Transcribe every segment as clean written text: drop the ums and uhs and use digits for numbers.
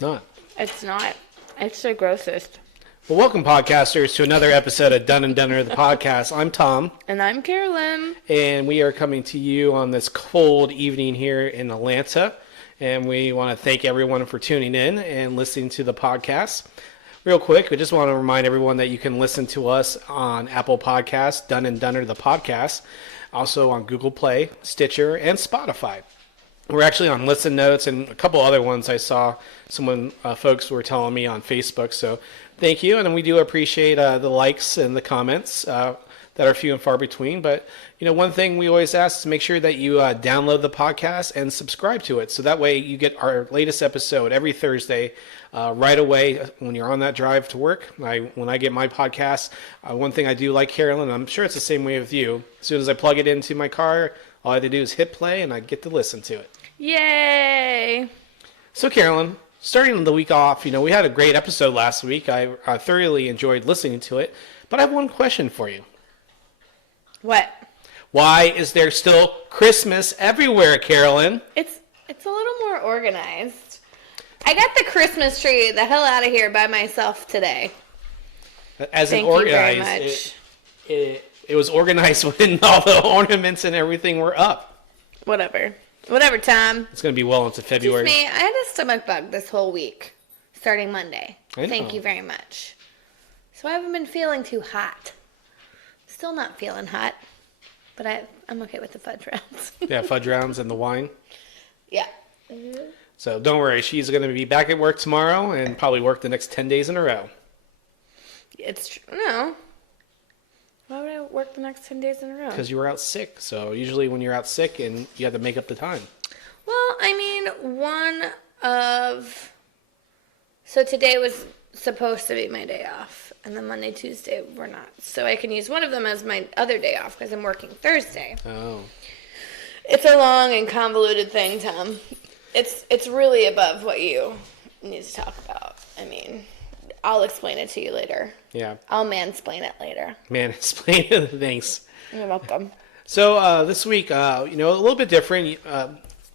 It's not. It's not. It's the grossest. Well, welcome, podcasters, to another episode of Done and Dunner, the podcast. I'm Tom. And I'm Carolyn. And we are coming to you on this cold evening here in Atlanta. And we want to thank everyone for tuning in and listening to the podcast. Real quick, we just want to remind everyone that you can listen to us on Apple Podcasts, Done and Dunner, the podcast. Also on Google Play, Stitcher, and Spotify. We're actually on Listen Notes and a couple other ones I saw folks were telling me on Facebook. So thank you. And we do appreciate the likes and the comments that are few and far between. But, you know, one thing we always ask is make sure that you download the podcast and subscribe to it. So that way you get our latest episode every Thursday right away when you're on that drive to work. When I get my podcast, one thing I do like, Carolyn, I'm sure it's the same way with you. As soon as I plug it into my car, all I have to do is hit play and I get to listen to it. Yay! So, Carolyn, starting the week off, you know, we had a great episode last week. I thoroughly enjoyed listening to it. But I have one question for you. What? Why is there still Christmas everywhere, Carolyn? It's a little more organized. I got the Christmas tree the hell out of here by myself today. As Thank in organized, you very much. It was organized when all the ornaments and everything were up. Whatever, Tom. It's going to be well into February. Excuse me, I had a stomach bug this whole week, starting Monday. I know. Thank you very much. So I haven't been feeling too hot. Still not feeling hot, but I'm okay with the fudge rounds. Yeah, fudge rounds and the wine. Yeah. So don't worry, she's going to be back at work tomorrow and probably work the next 10 days in a row. No. Why would I work the next 10 days in a row? Because you were out sick. So usually when you're out sick and you have to make up the time. Well, I mean, so today was supposed to be my day off, and then Monday, Tuesday were not. So I can use one of them as my other day off because I'm working Thursday. Oh. It's a long and convoluted thing, Tom. It's really above what you need to talk about. I mean, I'll explain it to you later. Yeah. I'll mansplain it later. Mansplain it. Thanks. You're welcome. So this week, a little bit different.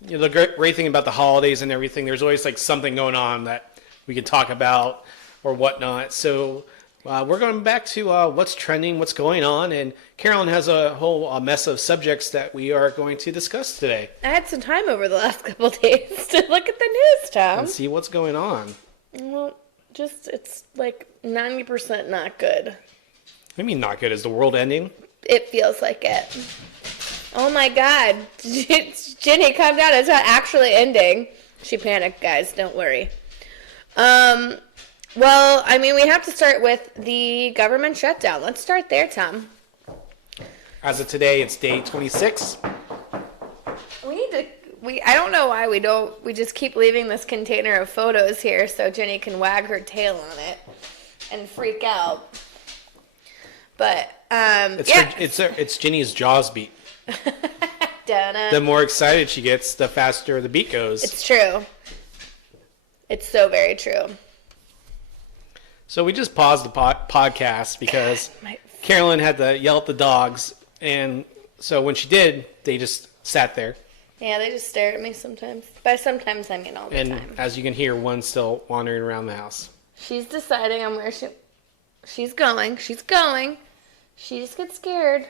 The great thing about the holidays and everything, there's always like something going on that we can talk about or whatnot. So we're going back to what's trending, what's going on, and Carolyn has a whole mess of subjects that we are going to discuss today. I had some time over the last couple of days to look at the news, Tom. And see what's going on. Well, it's like 90% not good. I mean, not good. Is the world ending? It feels like it. Oh my God. Jenny, calm down. It's not actually ending. She panicked, guys. Don't worry. Well, I mean, we have to start with the government shutdown. Let's start there, Tom. As of today, it's day 26. I don't know why we just keep leaving this container of photos here so Jenny can wag her tail on it and freak out. But, It's Ginny's Jaws beat. The more excited she gets, the faster the beat goes. It's true. It's so very true. So we just paused the podcast because Carolyn had to yell at the dogs. And so when she did, they just sat there. Yeah, they just stare at me sometimes. By sometimes, I mean all the time. And as you can hear, one's still wandering around the house. She's deciding on where she's going. She's going. She just gets scared.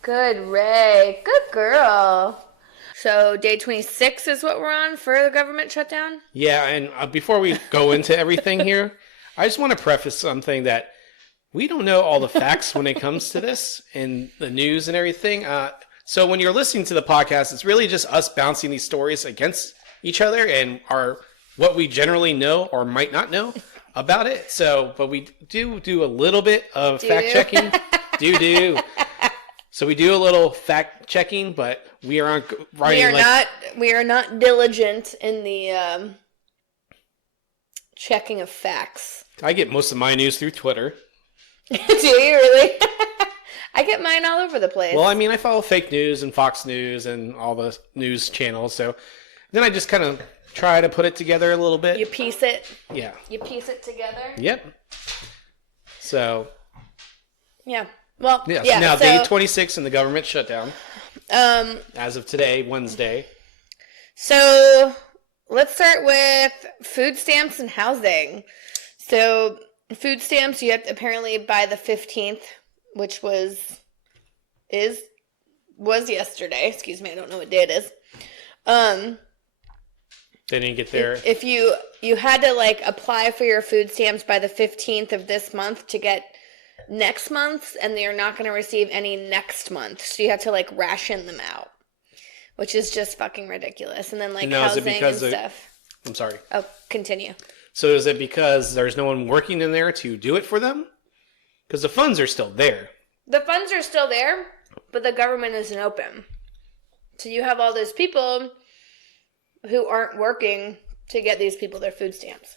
Good, Ray. Good girl. So day 26 is what we're on for the government shutdown? Yeah, and before we go into everything here, I just want to preface something that we don't know all the facts when it comes to this and the news and everything. So when you're listening to the podcast, it's really just us bouncing these stories against each other and what we generally know or might not know about it. So, but we do a little bit of fact checking. So we do a little fact checking, but we are we are not diligent in the checking of facts. I get most of my news through Twitter. Do you really? I get mine all over the place. Well, I mean, I follow fake news and Fox News and all the news channels. So then I just kind of try to put it together a little bit. You piece it? Yeah. You piece it together? Yep. So. Yeah. Well, yeah. Yeah, now, day 26 in the government shutdown. As of today, Wednesday. So let's start with food stamps and housing. So food stamps, you have to apparently by the 15th, which was yesterday. Excuse me, I don't know what day it is. They didn't get there. If you had to like apply for your food stamps by the 15th of this month to get next month's, and they're not going to receive any next month. So you have to like ration them out, which is just fucking ridiculous. And then like housing and stuff. I'm sorry. Oh, continue. So is it because there's no one working in there to do it for them? Because the funds are still there. The funds are still there, but the government isn't open. So you have all those people who aren't working to get these people their food stamps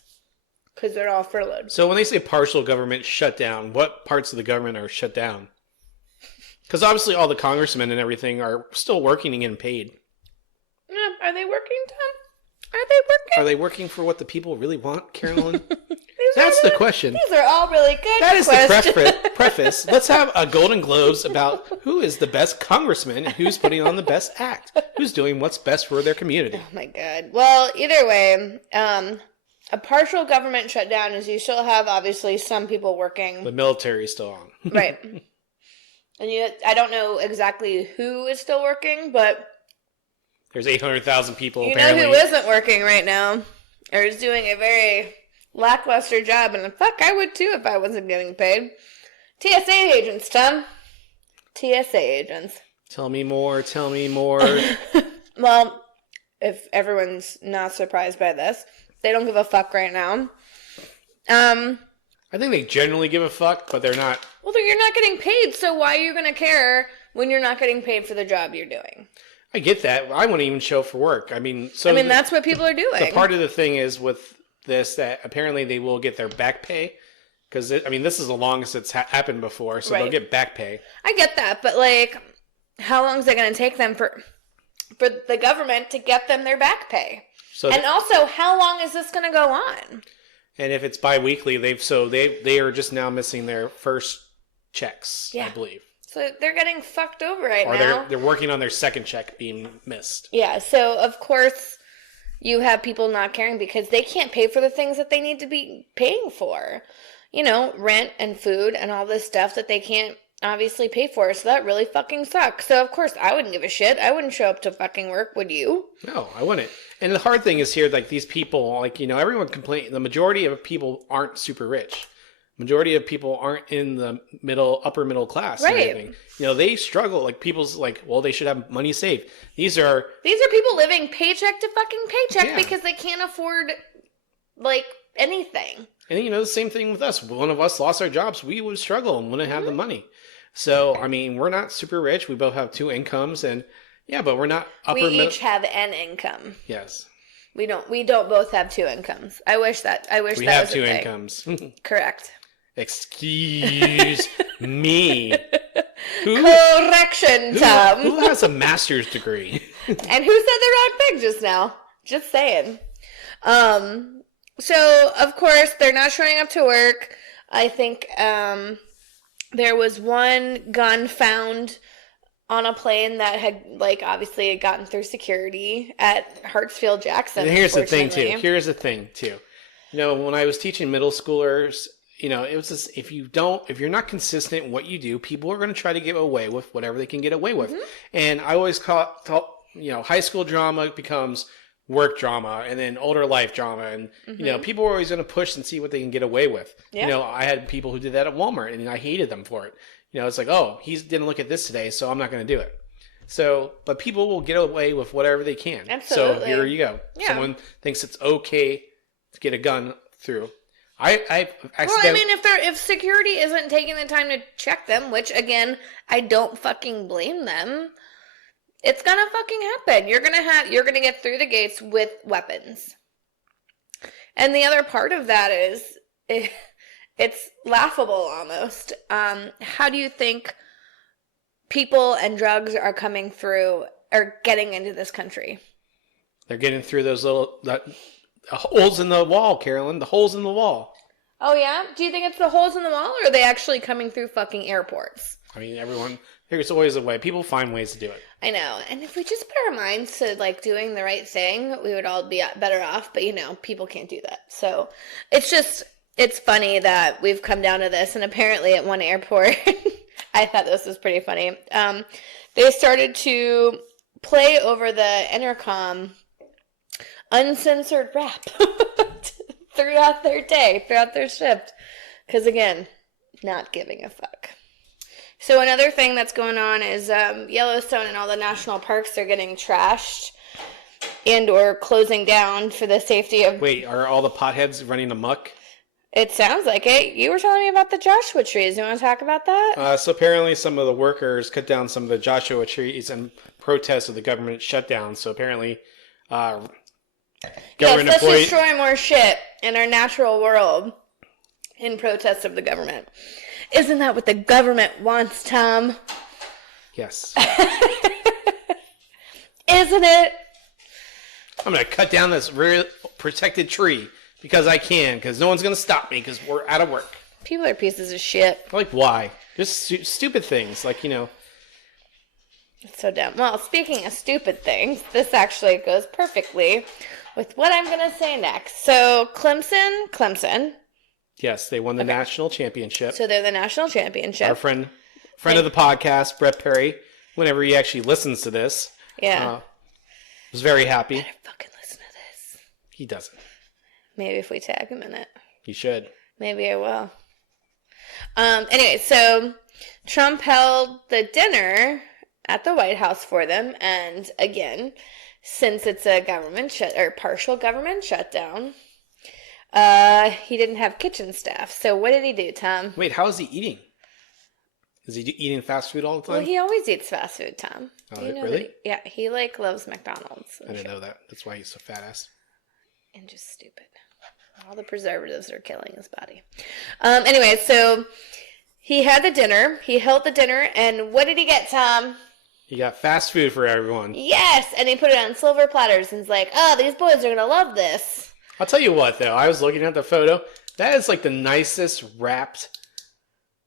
because they're all furloughed. So when they say partial government shutdown, what parts of the government are shut down? Because obviously all the congressmen and everything are still working and getting paid. Yeah, are they working, Tom? Are they working? Are they working for what the people really want, Carolyn? That's the question. These are all really good That is questions. the preface. Let's have a Golden Globes about who is the best congressman, who's putting on the best act, who's doing what's best for their community. Oh my god. Well, either way, a partial government shutdown is you still have obviously some people working. The military is still on. Right. And I don't know exactly who is still working, but there's 800,000 people you apparently. know who isn't working right now, or is doing a very lackluster job, and fuck, I would too if I wasn't getting paid. TSA agents, Tom. TSA agents. Tell me more, tell me more. Well, if everyone's not surprised by this, they don't give a fuck right now. I think they generally give a fuck, but they're not. Well, you're not getting paid, so why are you going to care when you're not getting paid for the job you're doing? I get that. I wouldn't even show for work. I mean, that's what people are doing. The part of the thing is with this that apparently they will get their back pay. Because, this is the longest it's happened before, so right. They'll get back pay. I get that, but, like, how long is it going to take them for the government to get them their back pay? And also, how long is this going to go on? And if it's bi-weekly, they are just now missing their first checks, I believe. So they're getting fucked over now. Or they're working on their second check being missed. Yeah, so, of course, you have people not caring because they can't pay for the things that they need to be paying for. You know, rent and food and all this stuff that they can't obviously pay for. So that really fucking sucks. So, of course, I wouldn't give a shit. I wouldn't show up to fucking work, would you? No, I wouldn't. And the hard thing is here, like, these people, like, everyone complain. The majority of people aren't super rich. Majority of people aren't in the upper middle class. Right. Or anything. They struggle. Like, people's like, well, they should have money saved. These are people living paycheck to fucking paycheck because they can't afford, like, anything. And, the same thing with us. One of us lost our jobs. We would struggle and wouldn't have the money. So, we're not super rich. We both have two incomes. And, but we're not upper middle. We each have an income. Yes. We don't both have two incomes. I wish that was We have two incomes. Correct. Excuse me. Correction, Tom. Who has a master's degree? And who said the wrong thing just now? Just saying. So, of course, they're not showing up to work. I think there was one gun found on a plane that had, like, obviously gotten through security at Hartsfield-Jackson. And here's the thing, too. When I was teaching middle schoolers, it was just, if you're not consistent in what you do, people are going to try to get away with whatever they can get away with. Mm-hmm. And I always thought, high school drama becomes work drama and then older life drama. And, people are always going to push and see what they can get away with. Yeah. I had people who did that at Walmart and I hated them for it. It's like, oh, he didn't look at this today, so I'm not going to do it. So, but people will get away with whatever they can. Absolutely. So here you go. Yeah. Someone thinks it's okay to get a gun through. If security isn't taking the time to check them, which again, I don't fucking blame them, it's gonna fucking happen. You're gonna get through the gates with weapons. And the other part of that is, it's laughable almost. How do you think people and drugs are coming through, or getting into this country? They're getting through those little holes in the wall, Carolyn. The holes in the wall. Oh, yeah? Do you think it's the holes in the wall, or are they actually coming through fucking airports? Everyone There's always a way. People find ways to do it. I know. And if we just put our minds to, like, doing the right thing, we would all be better off. But, you know, people can't do that. So it's funny that we've come down to this. And apparently at one airport, I thought this was pretty funny. They started to play over the intercom uncensored rap throughout their day, throughout their shift. Because, again, not giving a fuck. So another thing that's going on is Yellowstone and all the national parks are getting trashed and or closing down for the safety of... Wait, are all the potheads running amok? It sounds like it. You were telling me about the Joshua trees. You want to talk about that? So apparently some of the workers cut down some of the Joshua trees in protest of the government shutdown. So apparently government let's employees... destroy more shit in our natural world in protest of the government. Isn't that what the government wants, Tom? Yes. Isn't it? I'm going to cut down this real protected tree because I can, because no one's going to stop me because we're out of work. People are pieces of shit. Like, why? Just stupid things, like, you know. It's so dumb. Well, speaking of stupid things, this actually goes perfectly with what I'm going to say next. So, Clemson. Yes, they won the national championship. So they're the national championship. Our friend of the podcast, Brett Perry, whenever he actually listens to this, was very happy. Better fucking listen to this. He doesn't. Maybe if we tag him in it. He should. Maybe I will. Anyway, so Trump held the dinner at the White House for them, and again, since it's a partial government shutdown, he didn't have kitchen staff. So what did he do, Tom? Wait, how is he eating? Is he eating fast food all the time? Well, he always eats fast food, Tom. Oh, really? He loves McDonald's. I didn't know that. That's why he's so fat ass. And just stupid. All the preservatives are killing his body. Anyway, so he had the dinner. He held the dinner, and what did he get, Tom? He got fast food for everyone. Yes, and he put it on silver platters, and he's like, oh, these boys are going to love this. I'll tell you what, though. I was looking at the photo. That is like the nicest wrapped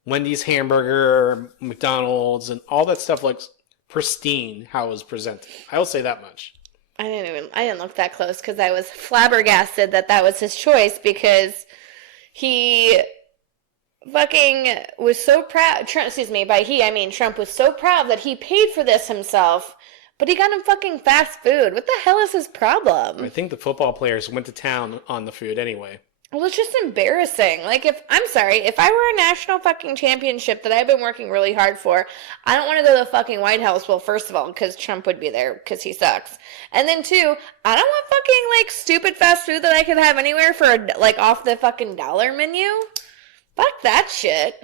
Wendy's hamburger, McDonald's, and all that stuff looks pristine how it was presented. I will say that much. I didn't look that close because I was flabbergasted that was his choice because he fucking was so proud. By he, I mean Trump was so proud that he paid for this himself. But he got him fucking fast food. What the hell is his problem? I think the football players went to town on the food anyway. Well, it's just embarrassing. Like, if I were a national fucking championship that I've been working really hard for, I don't want to go to the fucking White House. Well, first of all, because Trump would be there because he sucks. And then two, I don't want fucking, like, stupid fast food that I could have anywhere for, like, off the fucking dollar menu. Fuck that shit.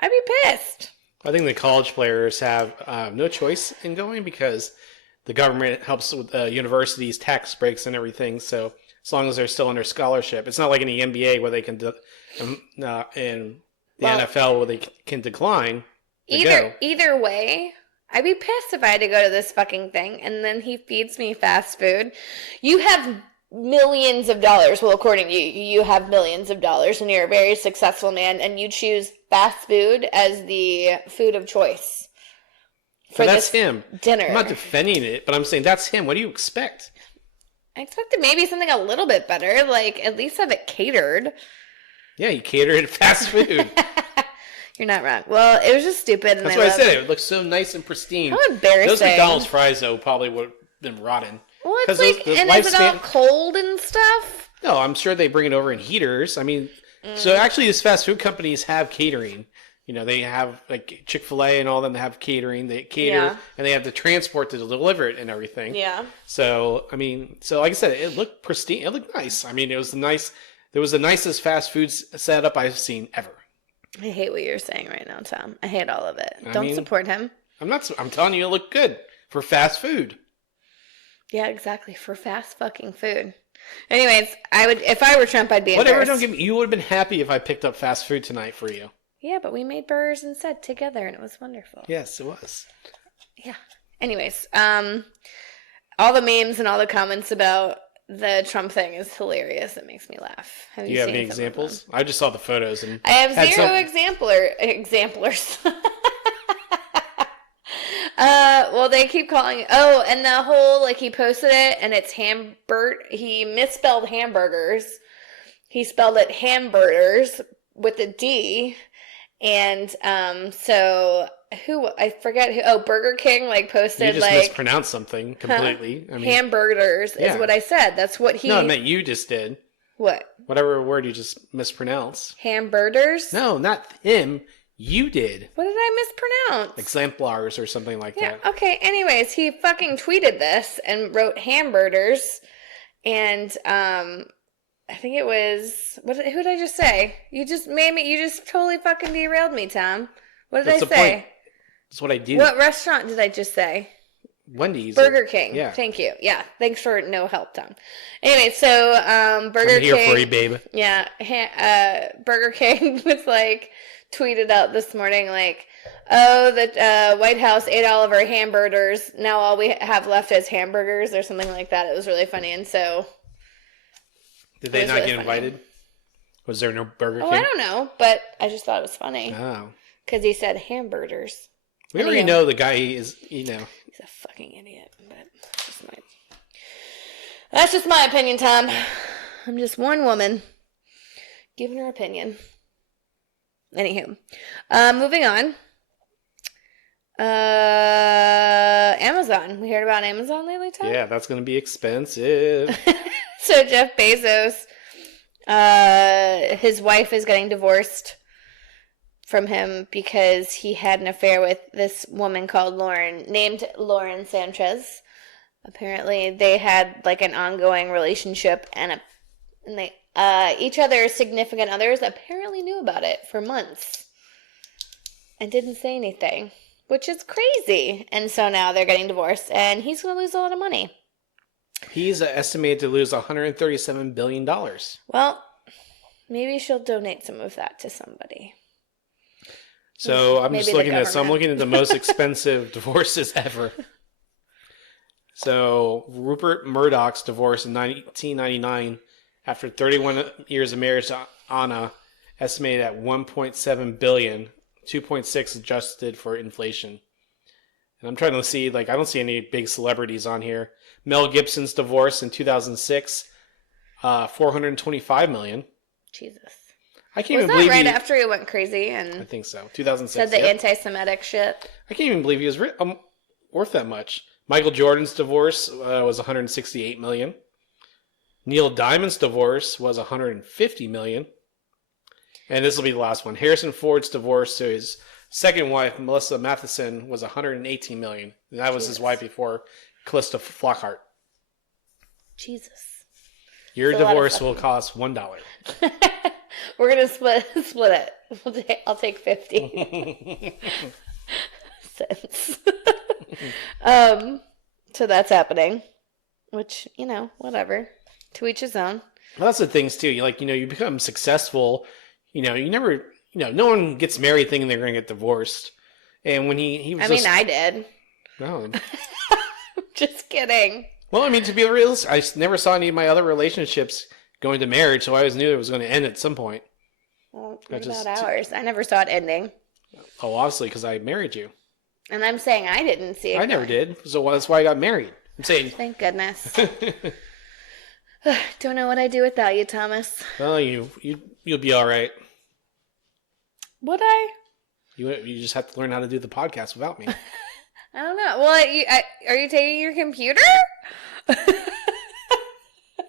I'd be pissed. I think the college players have no choice in going because the government helps with universities' tax breaks and everything. So as long as they're still under scholarship, it's not like in the NBA where they can, in the NFL where they can decline. Either way, I'd be pissed if I had to go to this fucking thing and then he feeds me fast food. You have millions of dollars. Well, according to you, you have millions of dollars and you're a very successful man and you choose fast food as the food of choice. That's him. Dinner. I'm not defending it, but I'm saying that's him. What do you expect? I expected maybe something a little bit better, like at least have it catered. Yeah, he catered fast food. You're not wrong. Well, it was just stupid. That's why I said it. It looks so nice and pristine. How embarrassing. Those McDonald's fries, though, probably would have been rotten. Well, it's like, and is it all cold and stuff? No, I'm sure they bring it over in heaters. I mean, so actually these fast food companies have catering. You know, they have, like, Chick-fil-A and all of them have catering. They cater, and they have the transport to deliver it and everything. Yeah. So, I mean, like I said, it looked pristine. It looked nice. I mean, it was nice. It was the nicest fast food setup I've seen ever. I hate what you're saying right now, Tom. I hate all of it. Don't support him. I'm telling you, it looked good for fast food. Yeah, exactly. For fast fucking food. Anyways, if I were Trump, I'd be embarrassed. Whatever, don't get me. You would have been happy if I picked up fast food tonight for you. Yeah, but we made burgers instead together, and it was wonderful. Yes, it was. Yeah. Anyways, all the memes and all the comments about the Trump thing is hilarious. It makes me laugh. Do you have any examples? I just saw the photos and I have zero exemplars. Well, they keep calling it. Oh, and the whole, like, he posted it, and it's he misspelled hamburgers. He spelled it hamburgers with a D. And, so, I forget who, Burger King, like, posted, You just mispronounced something completely. I mean, hamburgers is what I said. That's what he... No, I meant you just did. What? Whatever word you just mispronounced. Hamburgers? No, not him. You did. What did I mispronounce? Exemplars or something like that. Okay, anyways, he fucking tweeted this and wrote hamburgers. And, I think it was... who did I just say? You just totally fucking derailed me, Tom. What did I say? Point. That's what I do. What restaurant did I just say? Wendy's. Burger King. Yeah. Thank you. Yeah. Thanks for no help, Tom. Anyway, so Burger King. I'm here for you, babe. Yeah. Burger King was like tweeted out this morning like, oh, the White House ate all of our hamburgers. Now all we have left is hamburgers or something like that. It was really funny. And so. Did they not get invited? Was there no Burger King? Oh, I don't know. But I just thought it was funny. Oh. Because he said hamburgers. We already know the guy is, He's a fucking idiot. But that's just my opinion, Tom. I'm just one woman giving her opinion. Anywho. Moving on. Amazon. We heard about Amazon lately, Tom? Yeah, that's going to be expensive. So Jeff Bezos, his wife is getting divorced from him because he had an affair with this woman named Lauren Sanchez. Apparently, they had like an ongoing relationship, and they each other's significant others apparently knew about it for months and didn't say anything, which is crazy. And so now they're getting divorced, and he's going to lose a lot of money. He's estimated to lose $137 billion. Well, maybe she'll donate some of that to somebody. So I'm just looking at I'm looking at the most expensive divorces ever. So Rupert Murdoch's divorce in 1999 after 31 years of marriage to Anna, estimated at $1.7 billion, 2.6 adjusted for inflation. And I'm trying to see, I don't see any big celebrities on here. Mel Gibson's divorce in 2006, $425 million. Jesus. I can't even believe right after he went crazy and I think so. 2006. Said the anti-Semitic shit. I can't even believe he was worth that much. Michael Jordan's divorce was $168 million. Neil Diamond's divorce was $150 million. And this will be the last one. Harrison Ford's divorce to his second wife, Melissa Matheson, was $118 million. And that was his wife before, Calista Flockhart. Jesus. Your divorce will cost $1. We're gonna split it. I'll take 50 cents. So that's happening. Which, whatever. To each his own. Well, that's the things too. You become successful. You never. No one gets married thinking they're going to get divorced. And when he was. I did. No. Just kidding. Well, to be realistic, I never saw any of my other relationships going to marriage, so I always knew it was going to end at some point. Well, what about ours? I never saw it ending. Oh, obviously, because I married you. And I'm saying I didn't see it. I never did, so that's why I got married. I'm saying. Thank goodness. Don't know what I'd do without you, Thomas. Well, you'll be all right. Would I? You just have to learn how to do the podcast without me. I don't know. Well, are you taking your computer?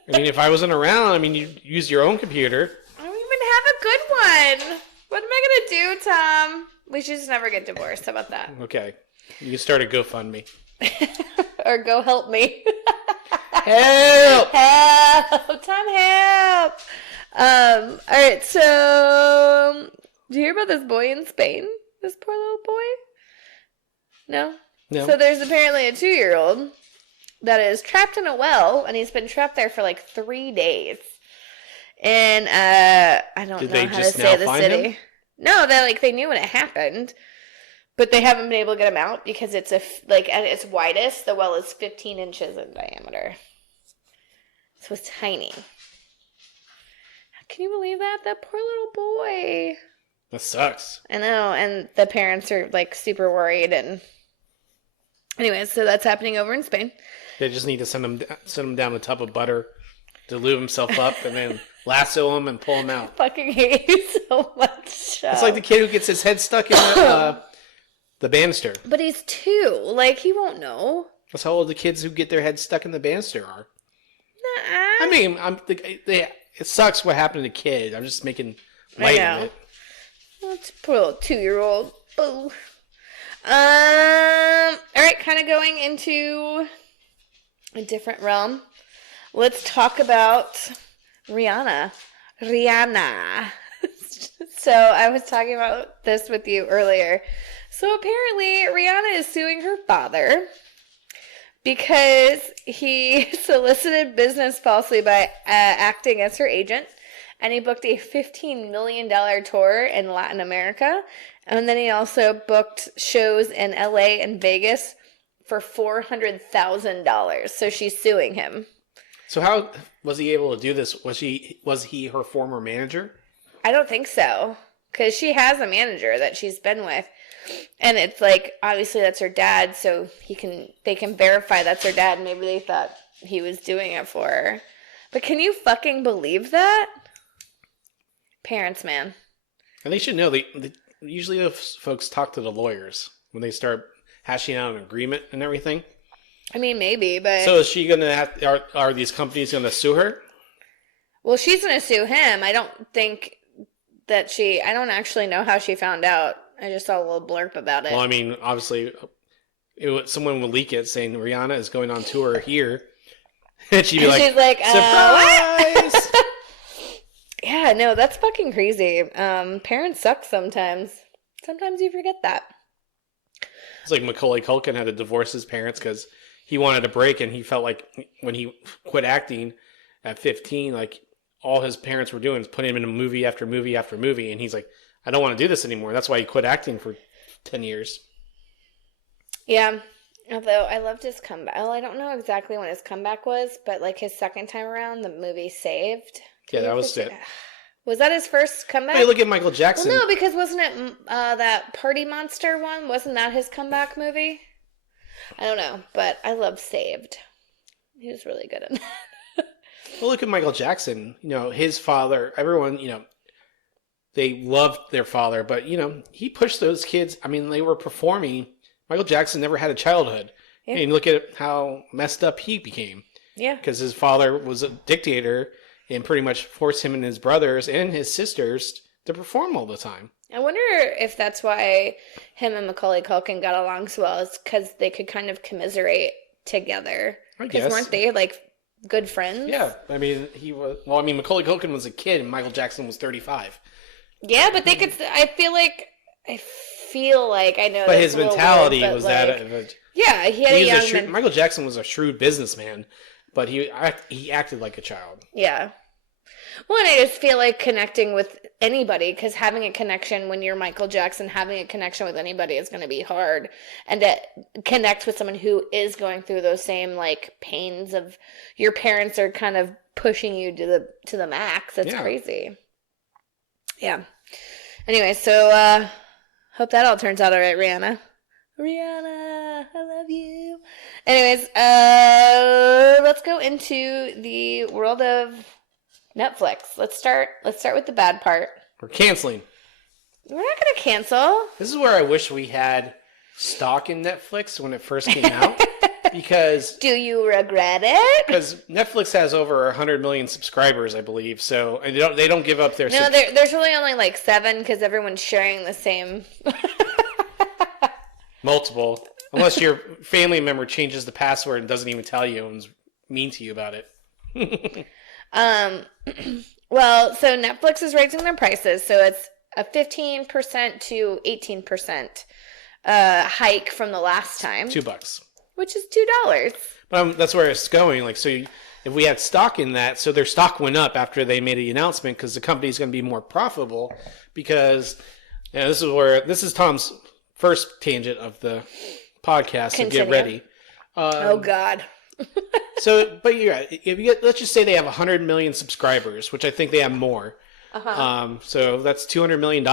If I wasn't around, you'd use your own computer. I don't even have a good one. What am I going to do, Tom? We should just never get divorced. How about that? Okay. You can start a GoFundMe. Or go help me. Help! Help! Tom, help! All right, so did you hear about this boy in Spain? This poor little boy? No? No. So there's apparently a 2-year-old that is trapped in a well, and he's been trapped there for 3 days. And I don't know how to say the city. Him? No, they knew when it happened, but they haven't been able to get him out because it's at its widest, the well is 15 inches in diameter. So it's tiny. Can you believe that? That poor little boy. That sucks. I know, and the parents are super worried, and Anyways, so that's happening over in Spain. They just need to send him down a tub of butter, dilute himself up, and then lasso him and pull him out. Fucking hate you so much. It's like the kid who gets his head stuck in the banister. But he's 2. Like, he won't know. That's how old the kids who get their heads stuck in the banister are. Nuh-uh. I mean, it sucks what happened to kids. I'm just making light of it. Well, it's a poor little 2-year-old. Boo. Alright, kind of going into a different realm. Let's talk about Rihanna. So I was talking about this with you earlier. So apparently Rihanna is suing her father because he solicited business falsely by acting as her agent. And he booked a $15 million tour in Latin America. And then he also booked shows in LA and Vegas for $400,000. So she's suing him. So how was he able to do this? Was he her former manager? I don't think so. Because she has a manager that she's been with. And it's like, obviously that's her dad. So they can verify that's her dad. Maybe they thought he was doing it for her. But can you fucking believe that? Parents, man. And they should know. Usually those folks talk to the lawyers when they start hashing out an agreement and everything. I mean, maybe, but... So is she going to have... Are these companies going to sue her? Well, she's going to sue him. I don't think that I don't actually know how she found out. I just saw a little blurb about it. Well, I mean, obviously, someone would leak it saying Rihanna is going on tour here. And she'd be she's like, surprise! What? Yeah, no, that's fucking crazy. Parents suck sometimes. Sometimes you forget that. It's like Macaulay Culkin had to divorce his parents because he wanted a break, and he felt like when he quit acting at 15, like all his parents were doing is putting him in a movie after movie after movie, and he's like, I don't want to do this anymore. That's why he quit acting for 10 years. Yeah, although I loved his comeback. Well, I don't know exactly when his comeback was, but like his second time around, the movie Saved. Yeah, that was it. Was that his first comeback? Hey, look at Michael Jackson. Well, no, because wasn't it that Party Monster one? Wasn't that his comeback movie? I don't know, but I love Saved. He was really good in that. Well, look at Michael Jackson. You know, his father, everyone, you know, they loved their father, but, you know, he pushed those kids. I mean, they were performing. Michael Jackson never had a childhood. Yeah. And look at how messed up he became. Yeah. Because his father was a dictator and pretty much forced him and his brothers and his sisters to perform all the time. I wonder if that's why him and Macaulay Culkin got along so well. It's because they could kind of commiserate together. I guess. Because weren't they, like, good friends? Yeah. I mean, Macaulay Culkin was a kid and Michael Jackson was 35. Yeah, but they could... I feel like I know. But his mentality weird, but was like, that. Yeah, he had a young... Michael Jackson was a shrewd businessman, but he acted like a child. Yeah. Well, and I just feel like connecting with anybody, because having a connection when you're Michael Jackson, having a connection with anybody is going to be hard. And to connect with someone who is going through those same, like, pains of your parents are kind of pushing you to the max. It's crazy. Yeah. Anyway, so hope that all turns out all right, Rihanna. Rihanna, I love you. Anyways, let's go into the world of Netflix. Let's start with the bad part. We're canceling. We're not going to cancel. This is where I wish we had stock in Netflix when it first came out. Because... Do you regret it? Because Netflix has over 100 million subscribers, I believe. So they don't give up their... No, there's really only like 7 because everyone's sharing the same... Multiple. Unless your family member changes the password and doesn't even tell you and is mean to you about it. Well, so Netflix is raising their prices. So it's a 15% to 18% hike from the last time. $2. Which is $2. But that's where it's going. Like, so if we had stock in that, so their stock went up after they made the announcement because the company's going to be more profitable. Because this is Tom's first tangent of the podcast. So get ready. Oh God. But let's just say they have 100 million subscribers, which I think they have more. So that's $200 million.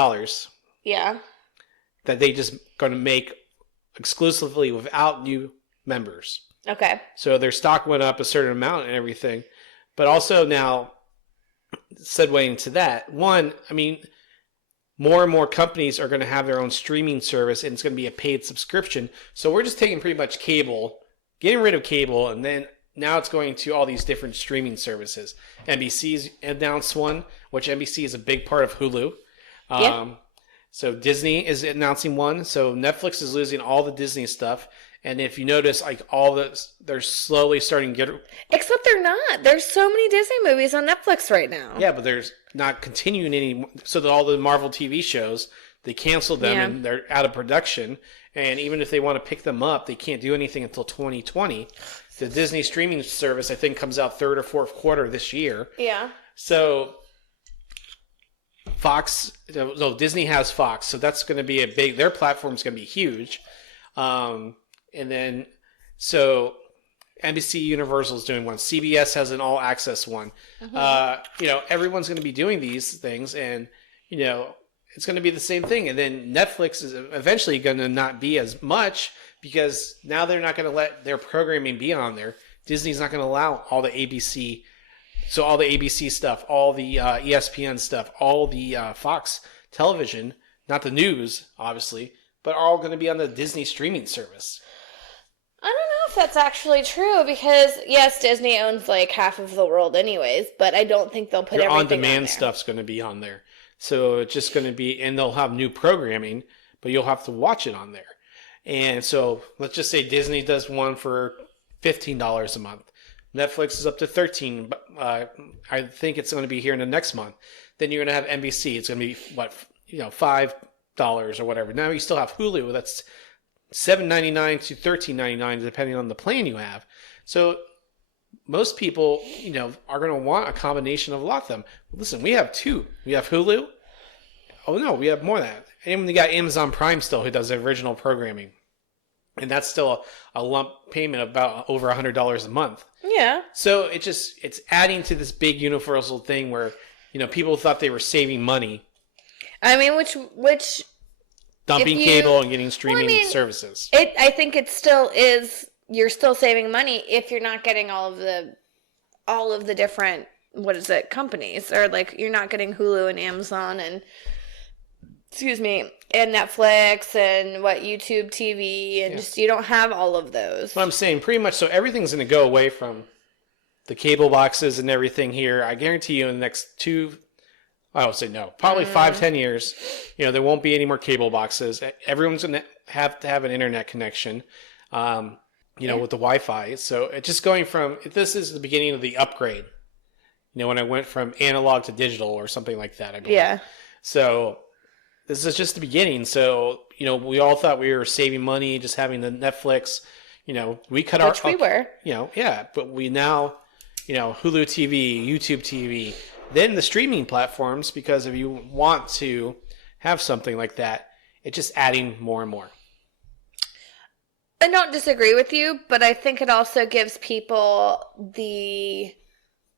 Yeah. That they just going to make exclusively without new members. Okay. So their stock went up a certain amount and everything. But also now, segueing to that, one, I mean, more and more companies are going to have their own streaming service, and it's going to be a paid subscription. So we're just taking pretty much cable, getting rid of cable, and then now it's going to all these different streaming services. NBC's announced one, which NBC is a big part of Hulu. Yeah. So Disney is announcing one. So Netflix is losing all the Disney stuff. And if you notice, like all this, they're slowly starting to get. Except they're not. There's so many Disney movies on Netflix right now. Yeah, but there's not continuing any. So that all the Marvel TV shows, they canceled them and they're out of production. And even if they want to pick them up, they can't do anything until 2020. The Disney streaming service, I think, comes out third or fourth quarter this year. Yeah. So Fox, so Disney has Fox, so that's going to be a big. Their platform's going to be huge. And then, so NBC Universal is doing one. CBS has an all access one. Everyone's going to be doing these things, and it's going to be the same thing. And then Netflix is eventually going to not be as much because now they're not going to let their programming be on there. Disney's not going to allow all the ABC, so all the ABC stuff, all the ESPN stuff, all the Fox television, not the news, obviously, but are all going to be on the Disney streaming service. I don't know if that's actually true because, yes, Disney owns like half of the world anyways, but I don't think they'll put everything on there. On-demand stuff's going to be on there. So it's just going to be, and they'll have new programming, but you'll have to watch it on there. And so let's just say Disney does one for $15 a month. Netflix is up to $13. I think it's going to be here in the next month. Then you're going to have NBC. It's going to be $5 or whatever. Now you still have Hulu. That's $7.99 to $13.99 depending on the plan you have. So most people, are going to want a combination of a lot of them. Listen, we have two. We have Hulu. Oh no, we have more than that. And we got Amazon Prime still, who does the original programming, and that's still a lump payment of about over $100 a month. Yeah. So it's adding to this big universal thing where people thought they were saving money. I mean, which dumping cable and getting streaming services. I think it still is. You're still saving money if you're not getting all of the different companies, or like you're not getting Hulu and Amazon and and Netflix and YouTube TV and just you don't have all of those. What I'm saying, pretty much, so everything's going to go away from the cable boxes and everything here. I guarantee you in the next I would say no, probably 5-10 years, there won't be any more cable boxes. Everyone's going to have an internet connection, with the Wi-Fi. So it's just going from, this is the beginning of the upgrade, when I went from analog to digital or something like that, I believe. Yeah. So this is just the beginning. So, we all thought we were saving money just having the Netflix, we cut our... Which we were. But we now, Hulu TV, YouTube TV, then the streaming platforms, because if you want to have something like that, it's just adding more and more. I don't disagree with you, but I think it also gives people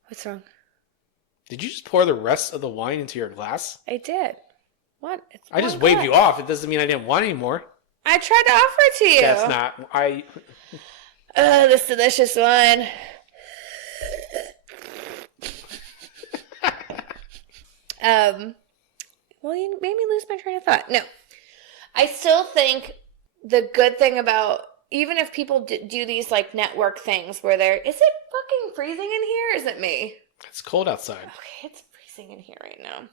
What's wrong? Did you just pour the rest of the wine into your glass? I did. What? I just waved you off. It doesn't mean I didn't want any more. I tried to offer it to you. That's not... This delicious wine. Well, you made me lose my train of thought. No. I still think the good thing about, even if people do these like network things where is it fucking freezing in here? Or is it me? It's cold outside. Okay, it's freezing in here right now.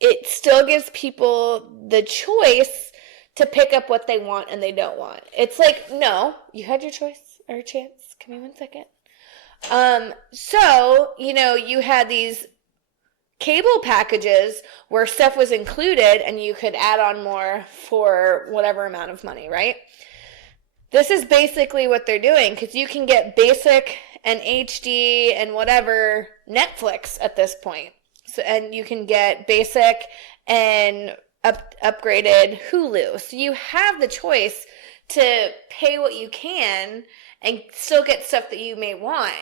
It still gives people the choice to pick up what they want and they don't want. It's like, no, you had your choice or chance. Give me 1 second. So, you had these cable packages where stuff was included and you could add on more for whatever amount of money, right? This is basically what they're doing, because you can get basic and HD and whatever Netflix at this point. So, and you can get basic and upgraded Hulu. So you have the choice to pay what you can and still get stuff that you may want.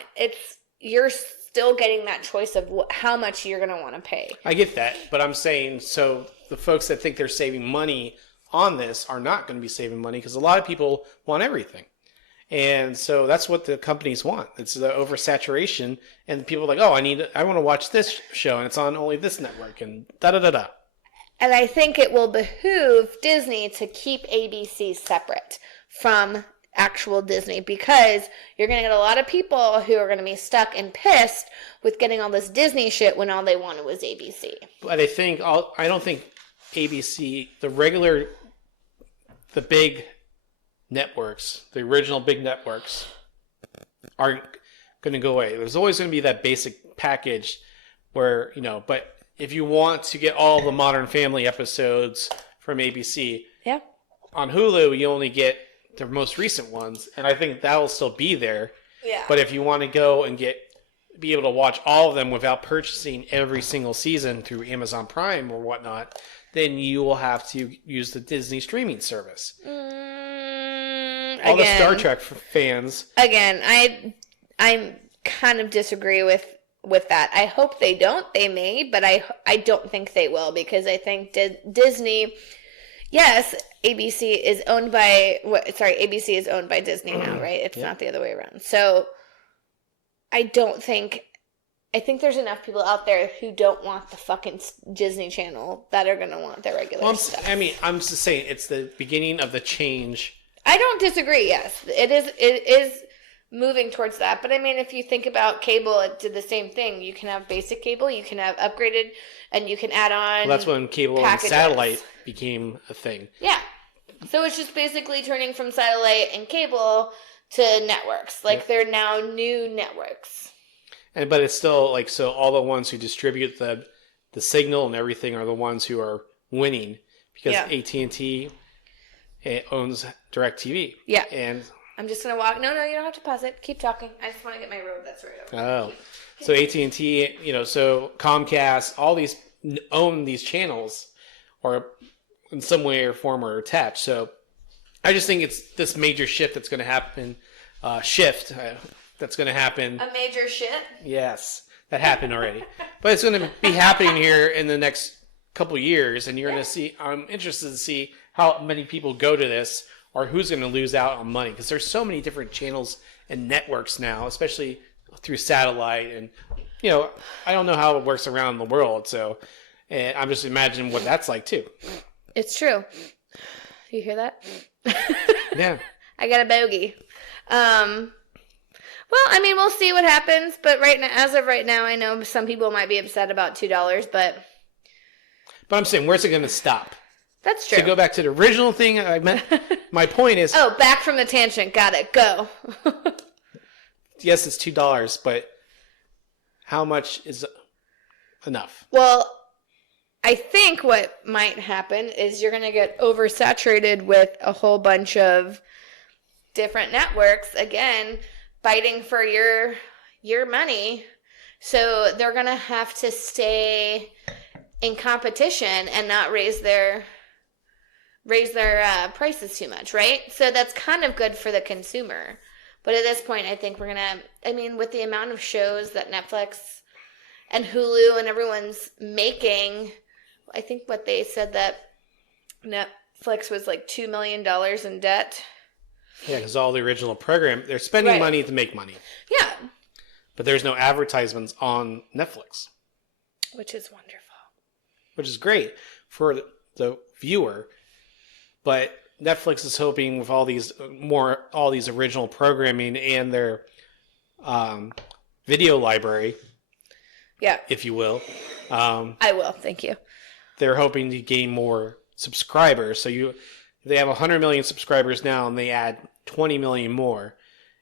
You're still getting that choice of how much you're going to want to pay. I get that, but I'm saying, so the folks that think they're saving money on this are not going to be saving money because a lot of people want everything. And so that's what the companies want. It's the oversaturation, and people are like, oh, I want to watch this show, and it's on only this network, and da-da-da-da. And I think it will behoove Disney to keep ABC separate from actual Disney, because you're going to get a lot of people who are going to be stuck and pissed with getting all this Disney shit when all they wanted was ABC. But I don't think ABC, the big networks, the original big networks, aren't going to go away. There's always going to be that basic package where, but if you want to get all the Modern Family episodes from ABC, yeah, on Hulu, you only get the most recent ones, and I think that will still be there. Yeah. But if you want to go and be able to watch all of them without purchasing every single season through Amazon Prime or whatnot, then you will have to use the Disney streaming service. All the Star Trek fans. Again, I kind of disagree with that. I hope they don't. They may, but I don't think they will, because I think Disney. Yes, ABC is owned by ABC is owned by Disney now, right? It's not the other way around. So I think there's enough people out there who don't want the fucking Disney Channel that are going to want their regular stuff. I'm just saying it's the beginning of the change. I don't disagree. Yes, it is moving towards that. But I mean, if you think about cable, it did the same thing. You can have basic cable, you can have upgraded, and you can add on. Well, that's when cable packages. And satellite became a thing. Yeah. So it's just basically turning from satellite and cable to networks. Like they're now new networks. But it's still so all the ones who distribute the signal and everything are the ones who are winning, because AT&T owns DirecTV. Yeah. And I'm just going to walk. No, you don't have to pause it. Keep talking. I just want to get my robe that's right over. Oh. So AT&T, so Comcast, all these own these channels, or in some way or form are attached. So I just think it's this major shift that's going to happen. That's going to happen. A major shit? Yes. That happened already. But it's going to be happening here in the next couple years, and you're going to see, I'm interested to see how many people go to this, or who's going to lose out on money, because there's so many different channels and networks now, especially through satellite, and I don't know how it works around the world, so I'm just imagining what that's like too. It's true. You hear that? Yeah. I got a bogey. Well, I mean, we'll see what happens, but as of right now, I know some people might be upset about $2, but I'm saying, where's it going to stop? That's true. To go back to the original thing I meant, my point is... Oh, back from the tangent. Got it. Go. Yes, it's $2, but how much is enough? Well, I think what might happen is you're going to get oversaturated with a whole bunch of different networks, again, fighting for your money. So they're going to have to stay in competition and not raise their prices too much, right? So that's kind of good for the consumer. But at this point, I think with the amount of shows that Netflix and Hulu and everyone's making, I think what they said that Netflix was like $2 million in debt. Yeah, because all the original program, they're spending money to make money. Yeah. But there's no advertisements on Netflix. Which is wonderful. Which is great for the viewer. But Netflix is hoping with all these original programming and their video library, if you will. I will, thank you. They're hoping to gain more subscribers. So they have 100 million subscribers now, and they add 20 million more,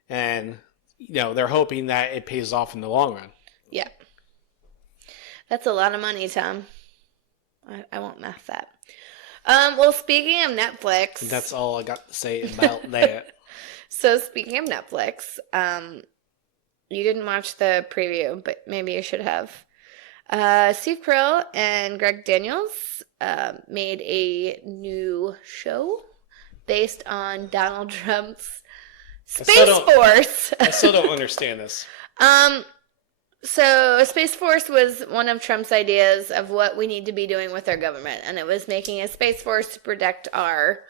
and they're hoping that it pays off in the long run. Yeah, that's a lot of money, Tom. I won't math that. Well, speaking of Netflix, that's all I got to say about that. So speaking of Netflix, you didn't watch the preview, but maybe you should have. Steve Carell and Greg Daniels made a new show based on Donald Trump's Space Force. I still don't understand this. So, Space Force was one of Trump's ideas of what we need to be doing with our government, and it was making a Space Force to protect our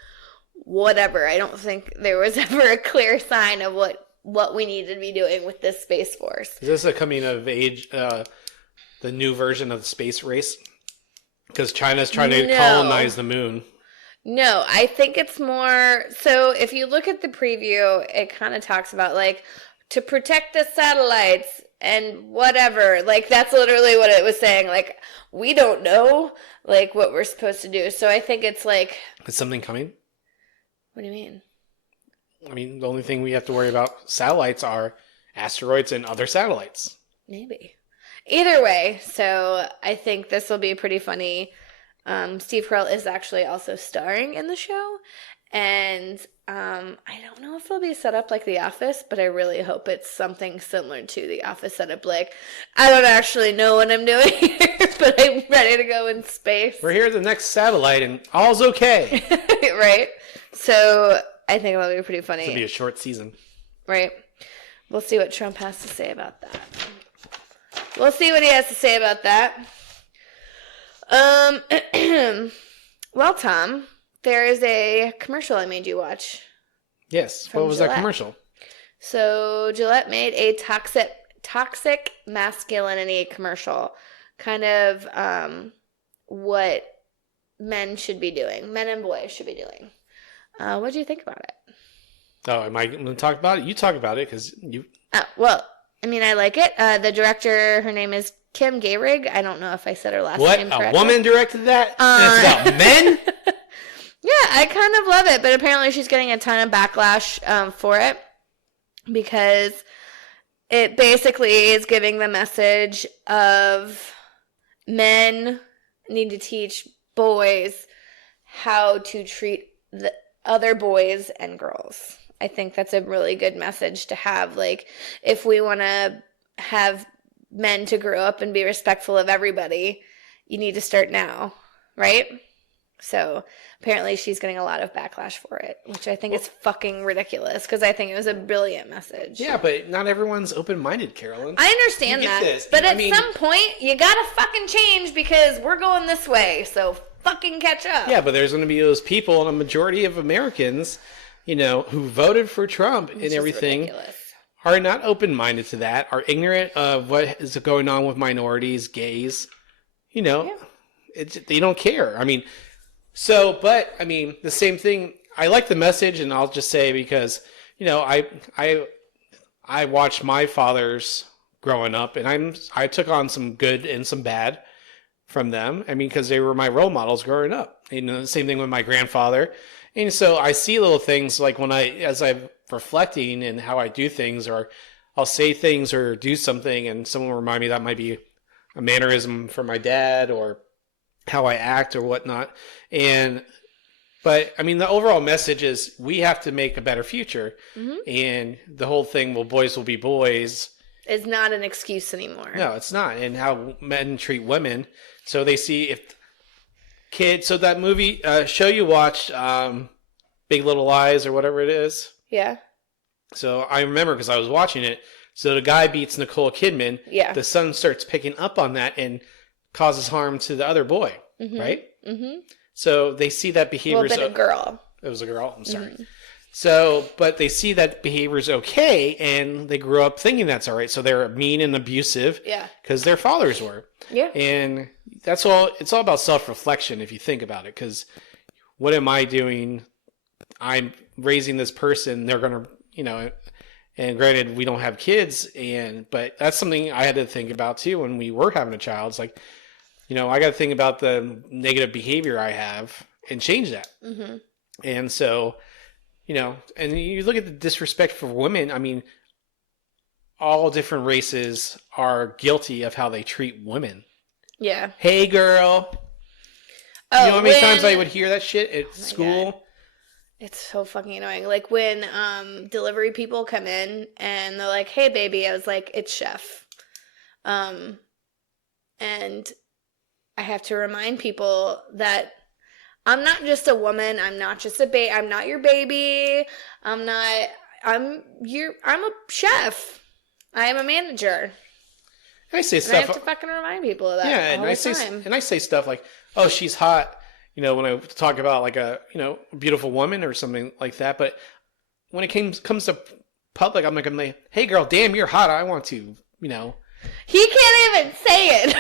whatever. I don't think there was ever a clear sign of what we needed to be doing with this Space Force. Is this a coming of age, the new version of the space race? Because China's trying to colonize the moon. No, I think it's more... So, if you look at the preview, it kind of talks about, like, to protect the satellites and whatever. Like, that's literally what it was saying. Like, we don't know, like, what we're supposed to do. So, I think it's like... Is something coming? What do you mean? I mean, the only thing we have to worry about satellites are asteroids and other satellites. Maybe. Either way, so I think this will be pretty funny. Steve Carell is actually also starring in the show, and I don't know if it'll be set up like The Office, but I really hope it's something similar to The Office setup. Like, I don't actually know what I'm doing here, but I'm ready to go in space. We're here at the next satellite, and all's okay. Right? So I think it'll be pretty funny. It'll be a short season. Right. We'll see what Trump has to say about that. We'll see what he has to say about that. Well, Tom, there is a commercial I made you watch. Yes. What was that commercial? So Gillette made a toxic masculinity commercial. Kind of what men should be doing. Men and boys should be doing. What do you think about it? Oh, am I going to talk about it? You talk about it because you... Oh, well, I mean, I like it. The director, her name is Kim Gehrig. I don't know if I said her last name correctly. What? A woman directed that? And it's about men? Yeah, I kind of love it, but apparently she's getting a ton of backlash for it because it basically is giving the message of men need to teach boys how to treat the other boys and girls. I think that's a really good message to have. Like, if we want to have men to grow up and be respectful of everybody, you need to start now, right? So apparently she's getting a lot of backlash for it, which I think is fucking ridiculous because I think it was a brilliant message. Yeah, but not everyone's open-minded, Carolyn. I understand that. But at some point, you gotta fucking change because we're going this way. So fucking catch up. Yeah, but there's going to be those people, and a majority of Americans, you know, who voted for Trump and everything, are not open-minded to that, are ignorant of what is going on with minorities, gays. You know, they don't care. I mean, but I mean, the same thing. I like the message, and I'll just say because, you know, I watched my fathers growing up, and I took on some good and some bad from them. I mean, because they were my role models growing up. You know, the same thing with my grandfather. And so I see little things like as I'm reflecting and how I do things, or I'll say things or do something, and someone will remind me that might be a mannerism from my dad or how I act or whatnot. But I mean, the overall message is we have to make a better future. Mm-hmm. And the whole thing, well, boys will be boys, is not an excuse anymore. No, it's not. And how men treat women. So they see if kids, so that movie show you watched, Big Little Lies or whatever it is. Yeah. So I remember because I was watching it. So the guy beats Nicole Kidman. Yeah. The son starts picking up on that and causes harm to the other boy. Mm-hmm. Right? Mm-hmm. So they see that behavior. Well, but a girl. It was a girl. I'm sorry. Mm-hmm. So, but they see that behavior is okay, and they grew up thinking that's all right. So they're mean and abusive. Yeah. Because their fathers were. Yeah. And that's all. It's all about self-reflection if you think about it. Because what am I doing? I'm raising this person. They're gonna, you know. And granted, we don't have kids, but that's something I had to think about too when we were having a child. It's like, you know, I got to think about the negative behavior I have and change that. Mm-hmm. And so, you know, and you look at the disrespect for women. I mean, all different races are guilty of how they treat women. Yeah. Hey, girl. Oh, you know how many times I would hear that shit at school? God. It's so fucking annoying. Like when delivery people come in and they're like, "Hey, baby," I was like, "It's Chef," and I have to remind people that I'm not just a woman. I'm not just a I'm not your baby. I'm a chef. I am a manager. And I say And I stuff. have to fucking remind people of that Yeah, all the time. and I say stuff like, "Oh, she's hot," when I talk about like a beautiful woman or something like that. But when it comes to public, I'm like, "Hey, girl, damn, you're hot. I want to," He can't even say it.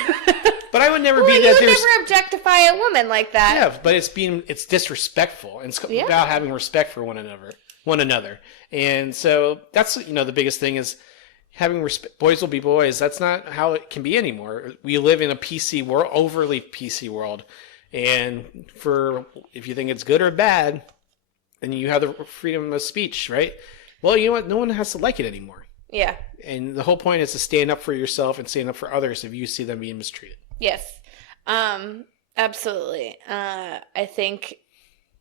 But I would never well, be you that. would There's never objectify a woman like that. Yeah, but it's disrespectful, and it's about having respect for one another. And so that's the biggest thing is having respect. Boys will be boys. That's not how it can be anymore. We live in a PC world, overly PC world, and if you think it's good or bad, then you have the freedom of speech, right? Well, you know what? No one has to like it anymore. Yeah. And the whole point is to stand up for yourself and stand up for others if you see them being mistreated. Yes. Absolutely. I think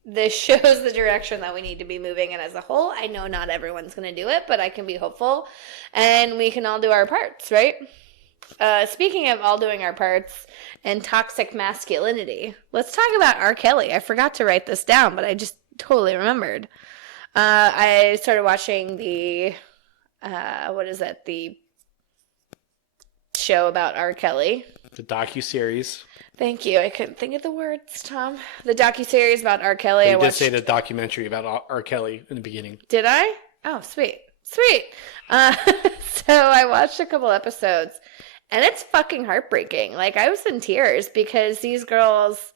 this shows the direction that we need to be moving in as a whole. I know not everyone's going to do it, but I can be hopeful, and we can all do our parts, right? Speaking of all doing our parts and toxic masculinity, let's talk about R. Kelly. I forgot to write this down, but I just totally remembered. I started watching the show about R. Kelly. The docuseries. Thank you. I couldn't think of the words, Tom. The docuseries about R. Kelly. They did say the documentary about R. Kelly in the beginning. Did I? Oh, sweet. Sweet. So I watched a couple episodes, and it's fucking heartbreaking. Like, I was in tears because these girls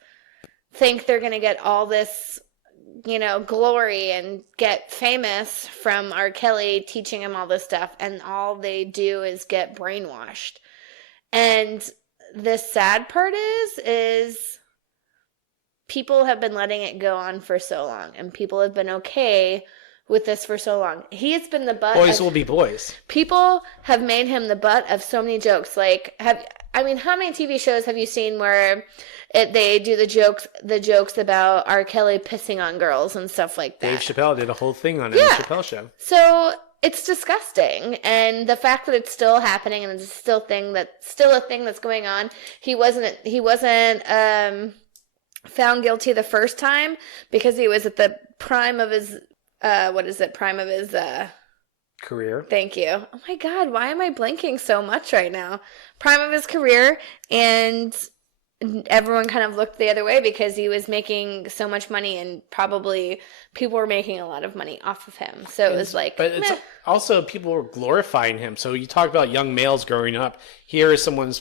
think they're going to get all this, glory and get famous from R. Kelly teaching them all this stuff, and all they do is get brainwashed. And the sad part is people have been letting it go on for so long, and people have been okay with this for so long. He has been the butt. Boys will be boys. People have made him the butt of so many jokes. Like, how many TV shows have you seen where they do the jokes about R. Kelly pissing on girls and stuff like that? Dave Chappelle did a whole thing on it. Yeah. The Chappelle Show. So it's disgusting, and the fact that it's still happening and it's still a thing that's going on. He wasn't found guilty the first time because he was at the prime of his career. Thank you. Oh my God, why am I blanking so much right now? Prime of his career, and everyone kind of looked the other way because he was making so much money, and probably people were making a lot of money off of him. So it was like, but it's also people were glorifying him. So you talk about young males growing up. Here's someone in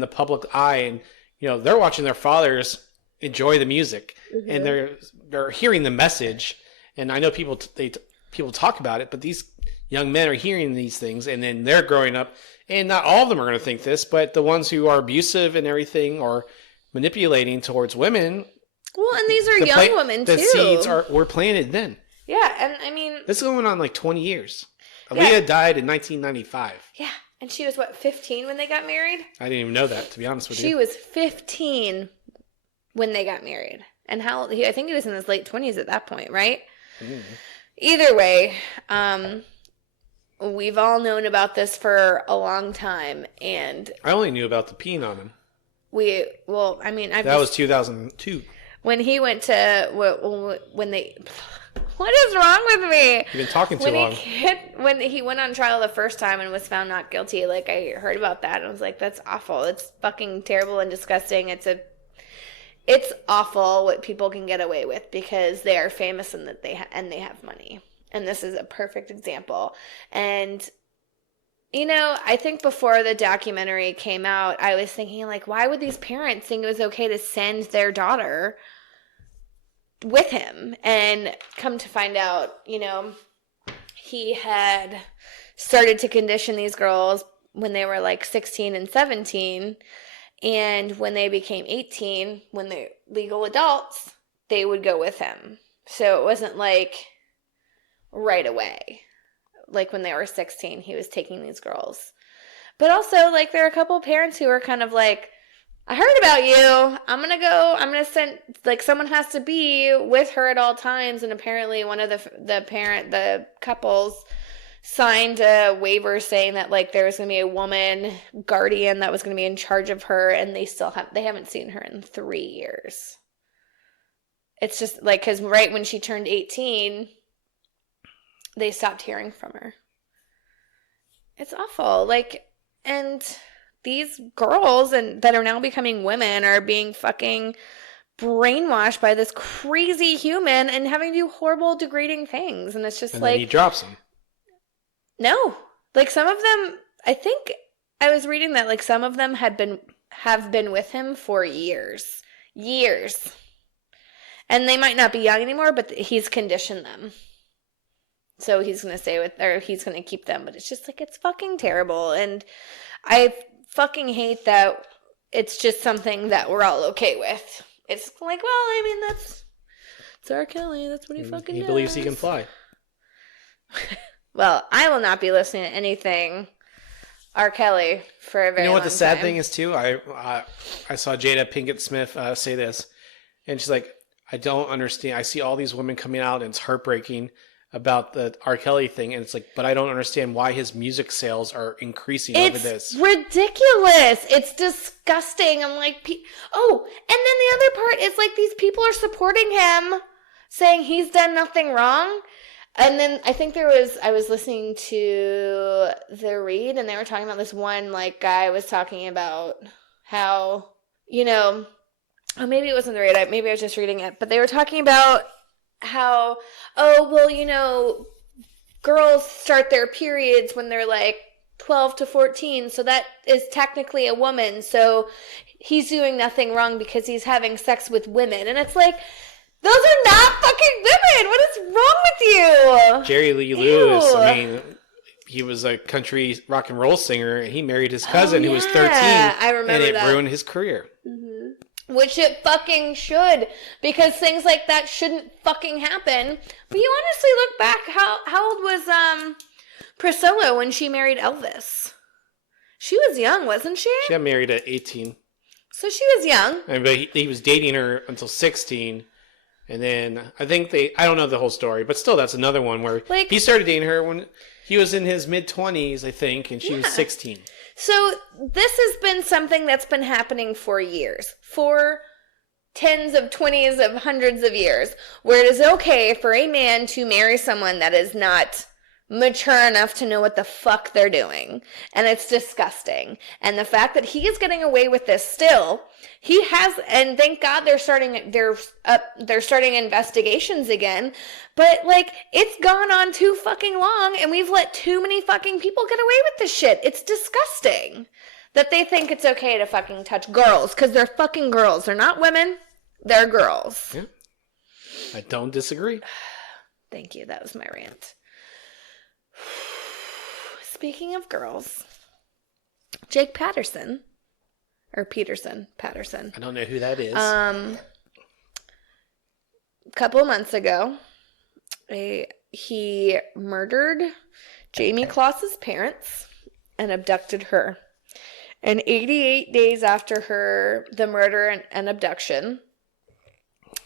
the public eye, and they're watching their fathers enjoy the music, mm-hmm. and they're hearing the message. And I know people talk about it, but these young men are hearing these things, and then they're growing up. And not all of them are going to think this, but the ones who are abusive and everything or manipulating towards women. Well, and these are young women too. The seeds were planted then. Yeah, and I mean, this is going on like 20 years. Aaliyah died in 1995. Yeah, and she was 15 when they got married? I didn't even know that, to be honest with you. She was 15 when they got married. And I think he was in his late 20s at that point, right? Mm. Either way, we've all known about this for a long time, and I only knew about the peeing on him. That was 2002. When he went to what is wrong with me? You've been talking too long. When he went on trial the first time and was found not guilty, like, I heard about that and I was like, that's awful. It's fucking terrible and disgusting. It's awful what people can get away with because they are famous and that they have money. And this is a perfect example. And I think before the documentary came out, I was thinking, like, why would these parents think it was okay to send their daughter with him? And come to find out, he had started to condition these girls when they were like 16 and 17. And when they became 18, when they're legal adults, they would go with him. So it wasn't like right away. Like when they were 16, he was taking these girls. But also, like, there are a couple parents who are kind of like, I heard about you. I'm going to send, like, someone has to be with her at all times. And apparently one of the couples signed a waiver saying that, like, there was going to be a woman guardian that was going to be in charge of her. And they haven't seen her in 3 years. It's just like, because right when she turned 18, they stopped hearing from her. It's awful. Like, And these girls that are now becoming women are being fucking brainwashed by this crazy human and having to do horrible, degrading things. And it's just and like... then he drops them. No. Like, some of them, I think I was reading that, like, some of them have been with him for years. Years. And they might not be young anymore, but he's conditioned them. So he's going to stay with, or he's going to keep them. But it's just like, it's fucking terrible. And I fucking hate that it's just something that we're all okay with. It's like, well, I mean, it's R. Kelly. That's what he fucking does. He believes he can fly. Well, I will not be listening to anything R. Kelly for a very long time. You know what the sad thing is, too? I saw Jada Pinkett Smith say this, and she's like, I don't understand. I see all these women coming out, and it's heartbreaking about the R. Kelly thing, and it's like, but I don't understand why his music sales are increasing over this. It's ridiculous. It's disgusting. I'm like, and then the other part is like, these people are supporting him, saying he's done nothing wrong. And then I think I was listening to The Read, and they were talking about this one, like, guy was talking about how, maybe it wasn't The Read, maybe I was just reading it, but they were talking about how, girls start their periods when they're, like, 12 to 14, so that is technically a woman, so he's doing nothing wrong because he's having sex with women. And it's like... Those are not fucking women. What is wrong with you? Jerry Lee Lewis, I mean, he was a country rock and roll singer, and he married his cousin who was 13. I remember and it that. ruined his career. Mm-hmm. Which it fucking should, because things like that shouldn't fucking happen. But you honestly look back, how old was Priscilla when she married Elvis? She was young, wasn't she? She got married at 18. So she was young. But he was dating her until 16. And then I think I don't know the whole story, but still that's another one where he started dating her when he was in his mid-20s, I think, and she was 16. So this has been something that's been happening for years, for tens of 20s of hundreds of years, where it is okay for a man to marry someone that is not mature enough to know what the fuck they're doing. And it's disgusting. And the fact that he is getting away with this still, he has, and thank God they're starting investigations again, but like, it's gone on too fucking long, and we've let too many fucking people get away with this shit. It's disgusting that they think it's okay to fucking touch girls, because they're fucking girls. They're not women, they're girls. Yeah. I don't disagree. Thank you, that was my rant. Speaking of girls, Jake Patterson. Patterson. I don't know who that is. A couple of months ago, he murdered Jamie Kloss's parents and abducted her. And 88 days after the murder and abduction,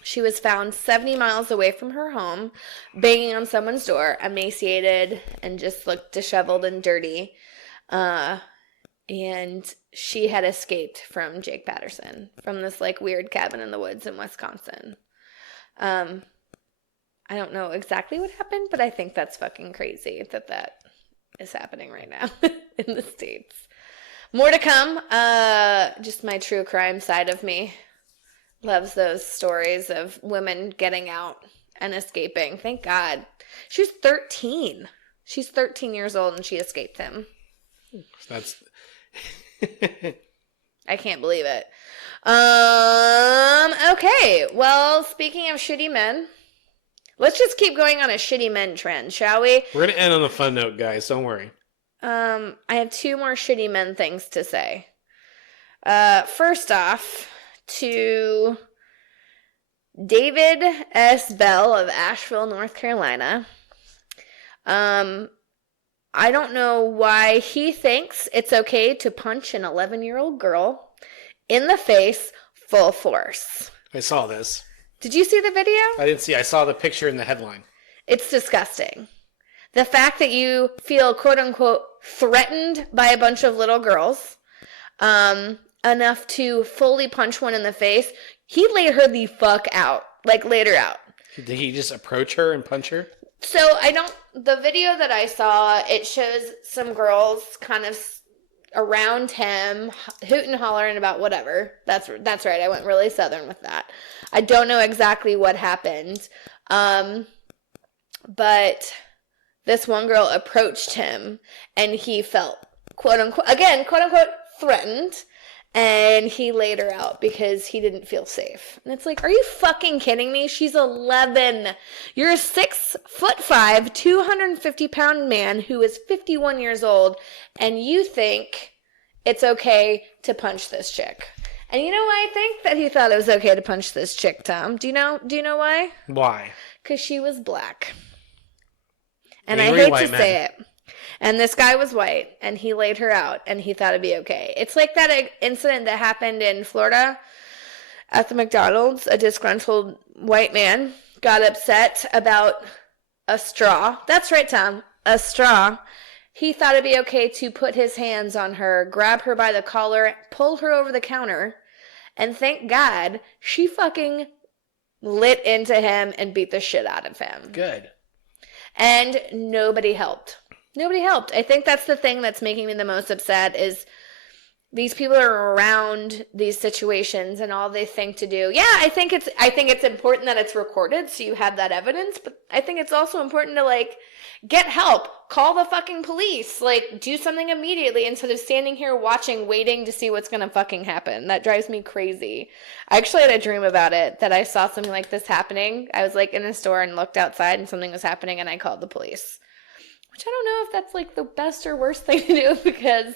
she was found 70 miles away from her home, banging on someone's door, emaciated and just looked disheveled and dirty. And she had escaped from Jake Patterson, from this like weird cabin in the woods in Wisconsin. I don't know exactly what happened, but I think that's fucking crazy that is happening right now in the States. More to come. Just my true crime side of me loves those stories of women getting out and escaping. Thank God. She was 13. She's 13 years old and she escaped him. That's... I can't believe it. Okay. Well, speaking of shitty men, let's just keep going on a shitty men trend, shall we? We're going to end on a fun note, guys. Don't worry. I have two more shitty men things to say. First off, to David S. Bell of Asheville, North Carolina. I don't know why he thinks it's okay to punch an 11-year-old girl in the face full force. I saw this. Did you see the video? I didn't see. I saw the picture in the headline. It's disgusting. The fact that you feel, quote-unquote, threatened by a bunch of little girls, enough to fully punch one in the face. He laid her the fuck out. Like, laid her out. Did he just approach her and punch her? So, the video that I saw, it shows some girls kind of around him, hooting and hollering about whatever. That's right. I went really southern with that. I don't know exactly what happened. But this one girl approached him and he felt quote unquote threatened. And he laid her out because he didn't feel safe. And it's like, are you fucking kidding me? She's 11. You're a 6'5", 250-pound man who is 51 years old, and you think it's okay to punch this chick. And you know why I think that he thought it was okay to punch this chick, Tom? Do you know why? Why? Because she was black. And I hate to say it. And this guy was white, and he laid her out, and he thought it'd be okay. It's like that incident that happened in Florida at the McDonald's. A disgruntled white man got upset about a straw. That's right, Tom. A straw. He thought it'd be okay to put his hands on her, grab her by the collar, pull her over the counter, and thank God she fucking lit into him and beat the shit out of him. Good. And nobody helped. Nobody helped. I think that's the thing that's making me the most upset is these people are around these situations and all they think to do. Yeah, I think it's important that it's recorded so you have that evidence, but I think it's also important to like get help. Call the fucking police. Like do something immediately instead of standing here watching, waiting to see what's going to fucking happen. That drives me crazy. I actually had a dream about it that I saw something like this happening. I was like in a store and looked outside and something was happening and I called the police. Which I don't know if that's like the best or worst thing to do because,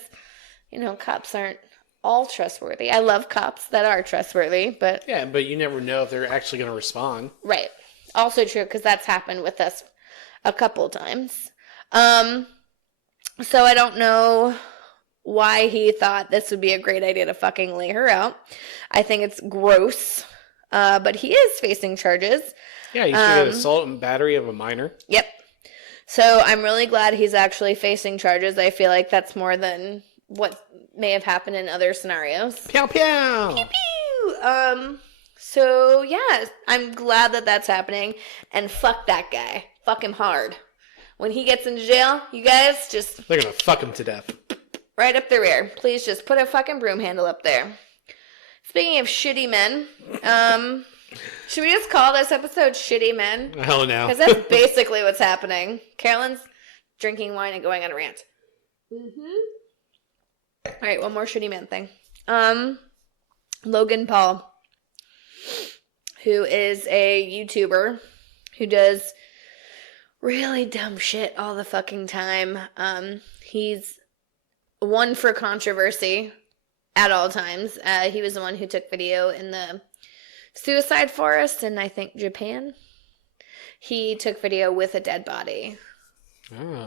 you know, cops aren't all trustworthy. I love cops that are trustworthy, but... Yeah, but you never know if they're actually going to respond. Right. Also true, because that's happened with us a couple times. So I don't know why he thought this would be a great idea to fucking lay her out. I think it's gross, but he is facing charges. Yeah, you should get assault and battery of a minor. Yep. So I'm really glad he's actually facing charges. I feel like that's more than what may have happened in other scenarios. Pew, pew! Pew, pew! So yeah, I'm glad that that's happening. And fuck that guy. Fuck him hard. When he gets into jail, you guys just... They're gonna fuck him to death. Right up the rear. Please just put a fucking broom handle up there. Speaking of shitty men, should we just call this episode Shitty Men? Hell no. Because that's basically what's happening. Carolyn's drinking wine and going on a rant. All right, one more shitty man thing. Logan Paul, who is a YouTuber who does really dumb shit all the fucking time. He's one for controversy at all times. He was the one who took video in the suicide forest in, I think, Japan. He took video with a dead body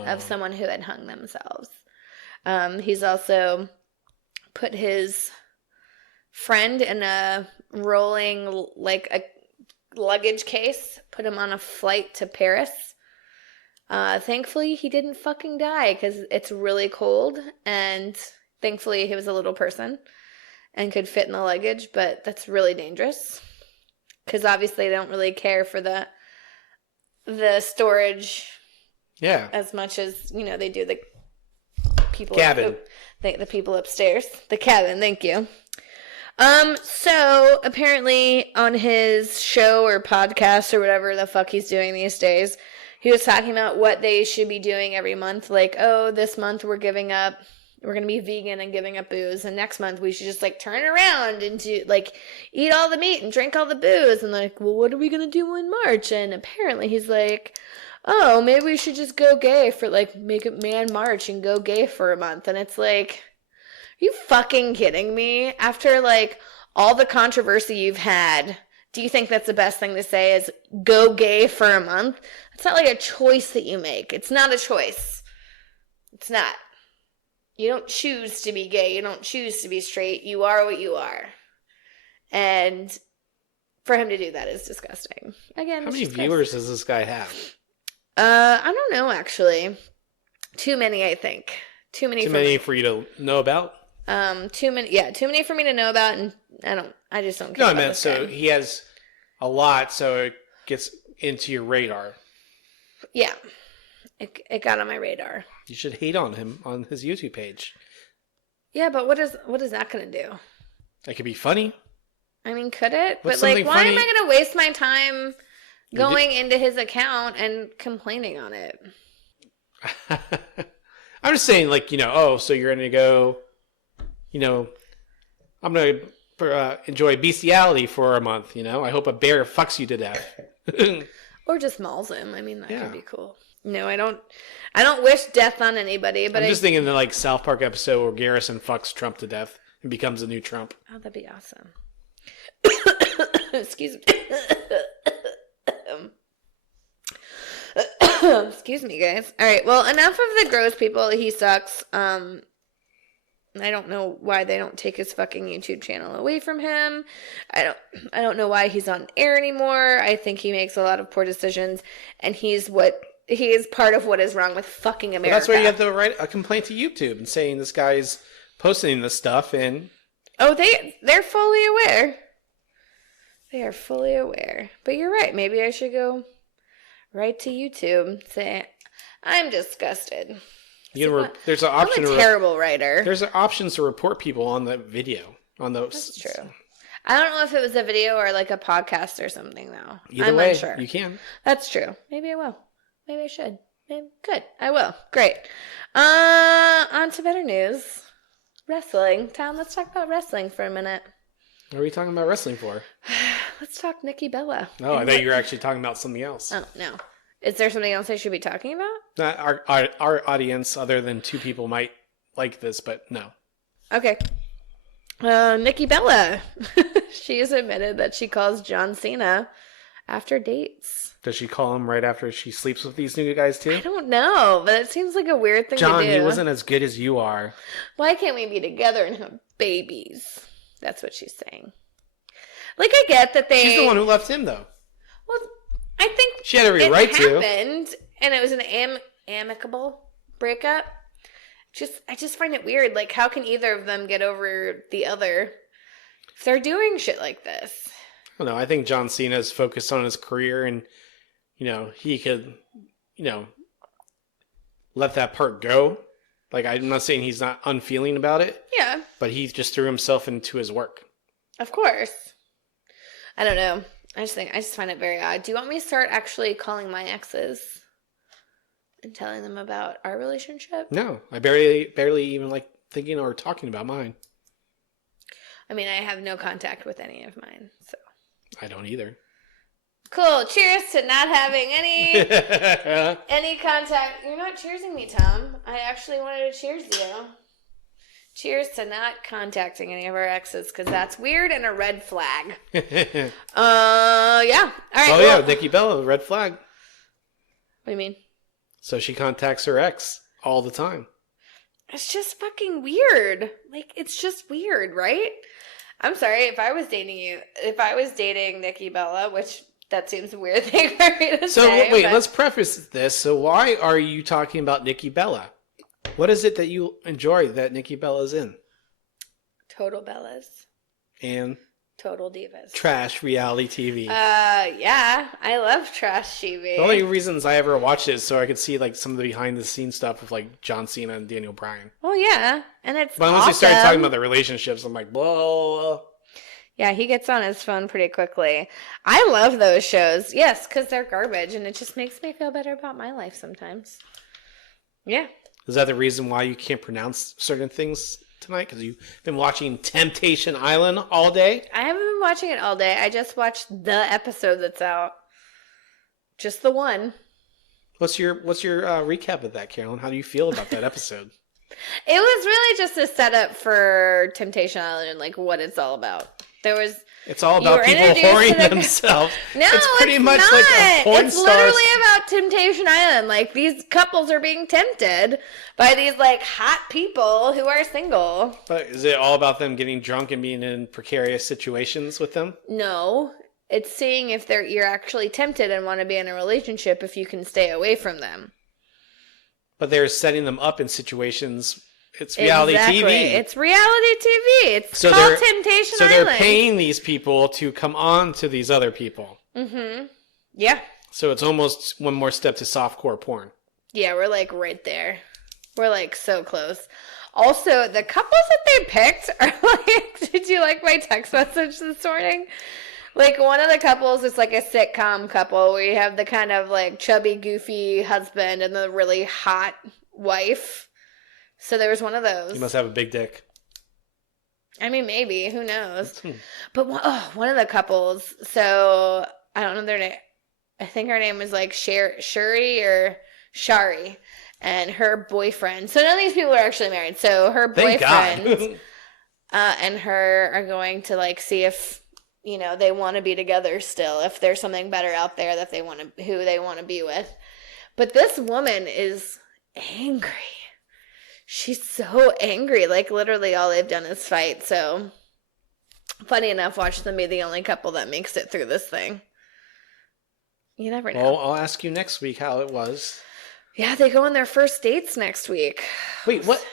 of someone who had hung themselves. He's also put his friend in a rolling, like a luggage case, put him on a flight to Paris. Thankfully, he didn't fucking die because it's really cold, and thankfully he was a little person and could fit in the luggage, but that's really dangerous. Because obviously they don't really care for the storage, as much as they do the people cabin. The people upstairs, the cabin. Thank you. So apparently on his show or podcast or whatever the fuck he's doing these days, he was talking about what they should be doing every month. Like, oh, this month we're going to be vegan and giving up booze. And next month we should just turn around and eat all the meat and drink all the booze. And well, what are we going to do in March? And apparently he's like, oh, maybe we should just go gay for make it Man March and go gay for a month. And it's like, are you fucking kidding me? After all the controversy you've had, do you think that's the best thing to say is go gay for a month? It's not a choice that you make. It's not a choice. It's not. You don't choose to be gay. You don't choose to be straight. You are what you are. And for him to do that is disgusting. Again, how many viewers does this guy have? I don't know, actually. Too many, I think. Too many for you to know about? Too many for me to know about, and I just don't care. No, I meant so he has a lot, so it gets into your radar. Yeah. It got on my radar. You should hate on him on his YouTube page. Yeah, but what is that going to do? That could be funny. I mean, could it? What's But like, something why funny? am I going to waste my time going into his account and complaining on it? I'm just saying, like, so you're going to go, I'm going to enjoy bestiality for a month, I hope a bear fucks you to death. Or just mauls him. I mean, that Yeah. could be cool. No, I don't wish death on anybody, but I'm just thinking the, like, South Park episode where Garrison fucks Trump to death and becomes a new Trump. Oh, that'd be awesome. Excuse me. Excuse me, guys. All right. Well, enough of the gross people. He sucks. I don't know why they don't take his fucking YouTube channel away from him. I don't know why he's on air anymore. I think he makes a lot of poor decisions, and he is part of what is wrong with fucking America. Well, that's why you have to write a complaint to YouTube and saying this guy's posting this stuff and... Oh, they're fully aware. They are fully aware. But you're right. Maybe I should go right to YouTube. Say, I'm disgusted. There's an option. I'm a terrible writer. There's options to report people on the video. On those. That's true. I don't know if it was a video or like a podcast or something though. Either way, unsure. You can. That's true. Maybe I will. Maybe I should. Maybe. Good. I will. Great. On to better news. Wrestling. Tom, let's talk about wrestling for a minute. What are we talking about wrestling for? Let's talk Nikki Bella. Oh, I thought you were actually talking about something else. Oh, no. Is there something else I should be talking about? Our audience, other than two people, might like this, but no. Okay. Nikki Bella. She has admitted that she calls John Cena after dates. Does she call him right after she sleeps with these new guys too? I don't know, but it seems like a weird thing John, to do. he wasn't as good as you are. Why can't we be together and have babies? That's what she's saying. Like, I get that they... She's the one who left him, though. Well, I think she had every right to. It happened, and it was an amicable breakup. I just find it weird. Like, how can either of them get over the other if they're doing shit like this? I don't know. I think John Cena is focused on his career, and he could, let that part go. Like, I'm not saying he's not unfeeling about it. Yeah. But he just threw himself into his work. Of course. I don't know. I just find it very odd. Do you want me to start actually calling my exes and telling them about our relationship? No. I barely even like thinking or talking about mine. I mean, I have no contact with any of mine, so. I don't either. Cool. Cheers to not having any contact. You're not cheersing me, Tom. I actually wanted to cheers you. Cheers to not contacting any of our exes, because that's weird and a red flag. Yeah. All right. Oh, yeah. Nikki Bella, red flag. What do you mean? So she contacts her ex all the time. It's just fucking weird. Like, it's just weird, right? I'm sorry. If I was dating Nikki Bella, which... That seems a weird thing for me to say. So, wait, let's preface this. So, why are you talking about Nikki Bella? What is it that you enjoy that Nikki Bella's in? Total Bellas. And? Total Divas. Trash reality TV. Yeah. I love trash TV. The only reasons I ever watched it is so I could see, like, some of the behind-the-scenes stuff with, like, John Cena and Daniel Bryan. Well, yeah. And it's But once they started talking about the relationships, I'm like, whoa. Yeah, he gets on his phone pretty quickly. I love those shows. Yes, because they're garbage, and it just makes me feel better about my life sometimes. Yeah. Is that the reason why you can't pronounce certain things tonight? Because you've been watching Temptation Island all day? I haven't been watching it all day. I just watched the episode that's out. Just the one. What's your recap of that, Carolyn? How do you feel about that episode? It was really just a setup for Temptation Island and, like, what it's all about. It's all about people whoring themselves. No, it's pretty much not. like a porn It's star. literally about Temptation Island. Like, these couples are being tempted by these, like, hot people who are single. But is it all about them getting drunk and being in precarious situations with them? No. It's seeing if you're actually tempted and want to be in a relationship if you can stay away from them. But they're setting them up in situations. It's reality TV. It's reality TV. It's called Temptation Island. So they're paying these people to come on to these other people. Mm-hmm. Yeah. So it's almost one more step to softcore porn. Yeah, we're like right there. We're like so close. Also, the couples that they picked are like, did you like my text message this morning? Like, one of the couples is like a sitcom couple where you have the kind of like chubby, goofy husband and the really hot wife. So there was one of those. You must have a big dick. I mean, maybe. Who knows? But one of the couples, so I don't know their name. I think her name was like Shuri or Shari. And her boyfriend. So none of these people are actually married. So her boyfriend and her are going to like see if, you know, they want to be together still. If there's something better out there that they want to, who they want to be with. But this woman is angry. She's so angry. Like, literally all they've done is fight. So, funny enough, watch them be the only couple that makes it through this thing. You never know. Well, I'll ask you next week how it was. Yeah, they go on their first dates next week. Wait, what?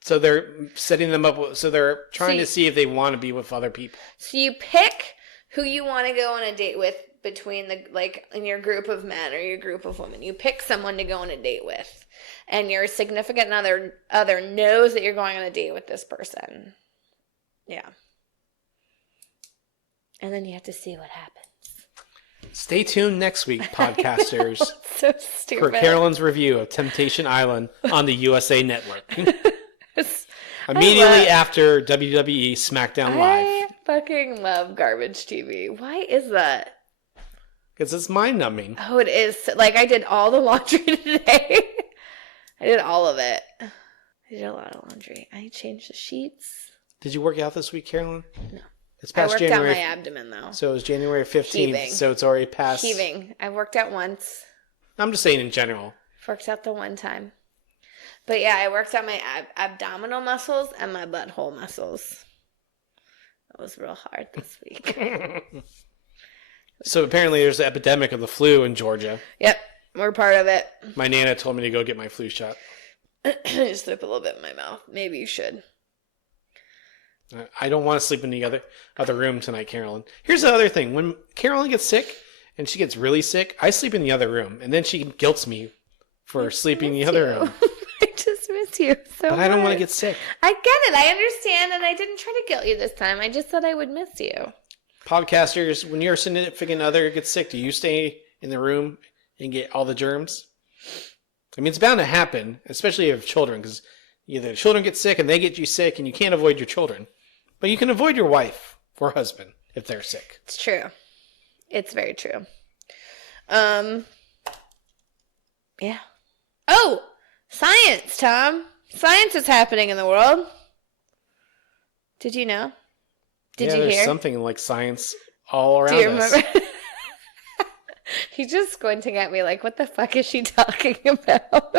So they're setting them up. So they're trying to see if they want to be with other people. So you pick who you want to go on a date with between the, like, in your group of men or your group of women. You pick someone to go on a date with. And your significant other knows that you're going on a date with this person. Yeah. And then you have to see what happens. Stay tuned next week, podcasters. So stupid. For Carolyn's review of Temptation Island on the USA Network. Immediately after WWE SmackDown Live. I fucking love garbage TV. Why is that? Because it's mind-numbing. Oh, it is. Like, I did all the laundry today. I did all of it. I did a lot of laundry. I changed the sheets. Did you work out this week, Carolyn? No. It's I past worked January, out my abdomen, though. So it was January 15th, Heaving. So it's already past. Heaving. I worked out once. I'm just saying in general. Worked out the one time. But yeah, I worked out my abdominal muscles and my butthole muscles. That was real hard this week. So apparently there's an epidemic of the flu in Georgia. Yep, we're part of it. My Nana told me to go get my flu shot. Just slip a little bit in my mouth. Maybe you should. I don't want to sleep in the other room tonight, Carolyn. Here's the other thing. When Carolyn gets sick, and she gets really sick, I sleep in the other room. And then she guilts me for sleeping in the other room. I just miss you so much. But I don't want to get sick. I get it. I understand. And I didn't try to guilt you this time. I just said I would miss you. Podcasters, when your significant other gets sick, do you stay in the room and get all the germs? I mean, it's bound to happen, especially if you have children, because either the children get sick and they get you sick, and you can't avoid your children. But you can avoid your wife or husband if they're sick. It's true. It's very true. Yeah. Oh, science, Tom. Science is happening in the world. Did you know? Did you hear? There's something like science all around us. Do you remember? He's just squinting at me like, what the fuck is she talking about?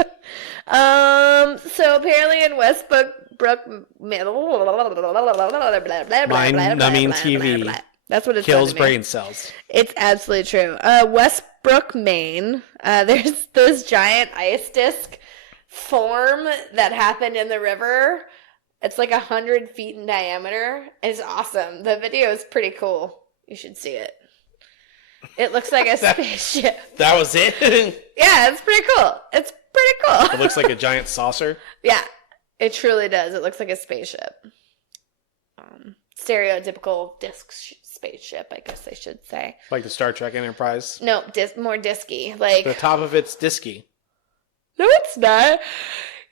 So apparently in Westbrook, mind-numbing TV. That's what it kills brain cells. It's absolutely true. Westbrook, Maine. There's this giant ice disc form that happened in the river. It's like 100 feet in diameter. It's awesome. The video is pretty cool. You should see it. It looks like a spaceship. That was it? Yeah, it's pretty cool. It's pretty cool. It looks like a giant saucer? Yeah, it truly does. It looks like a spaceship. Stereotypical disc spaceship, I guess I should say. Like the Star Trek Enterprise? No, more disky. Like the top of it's disky. No, it's not.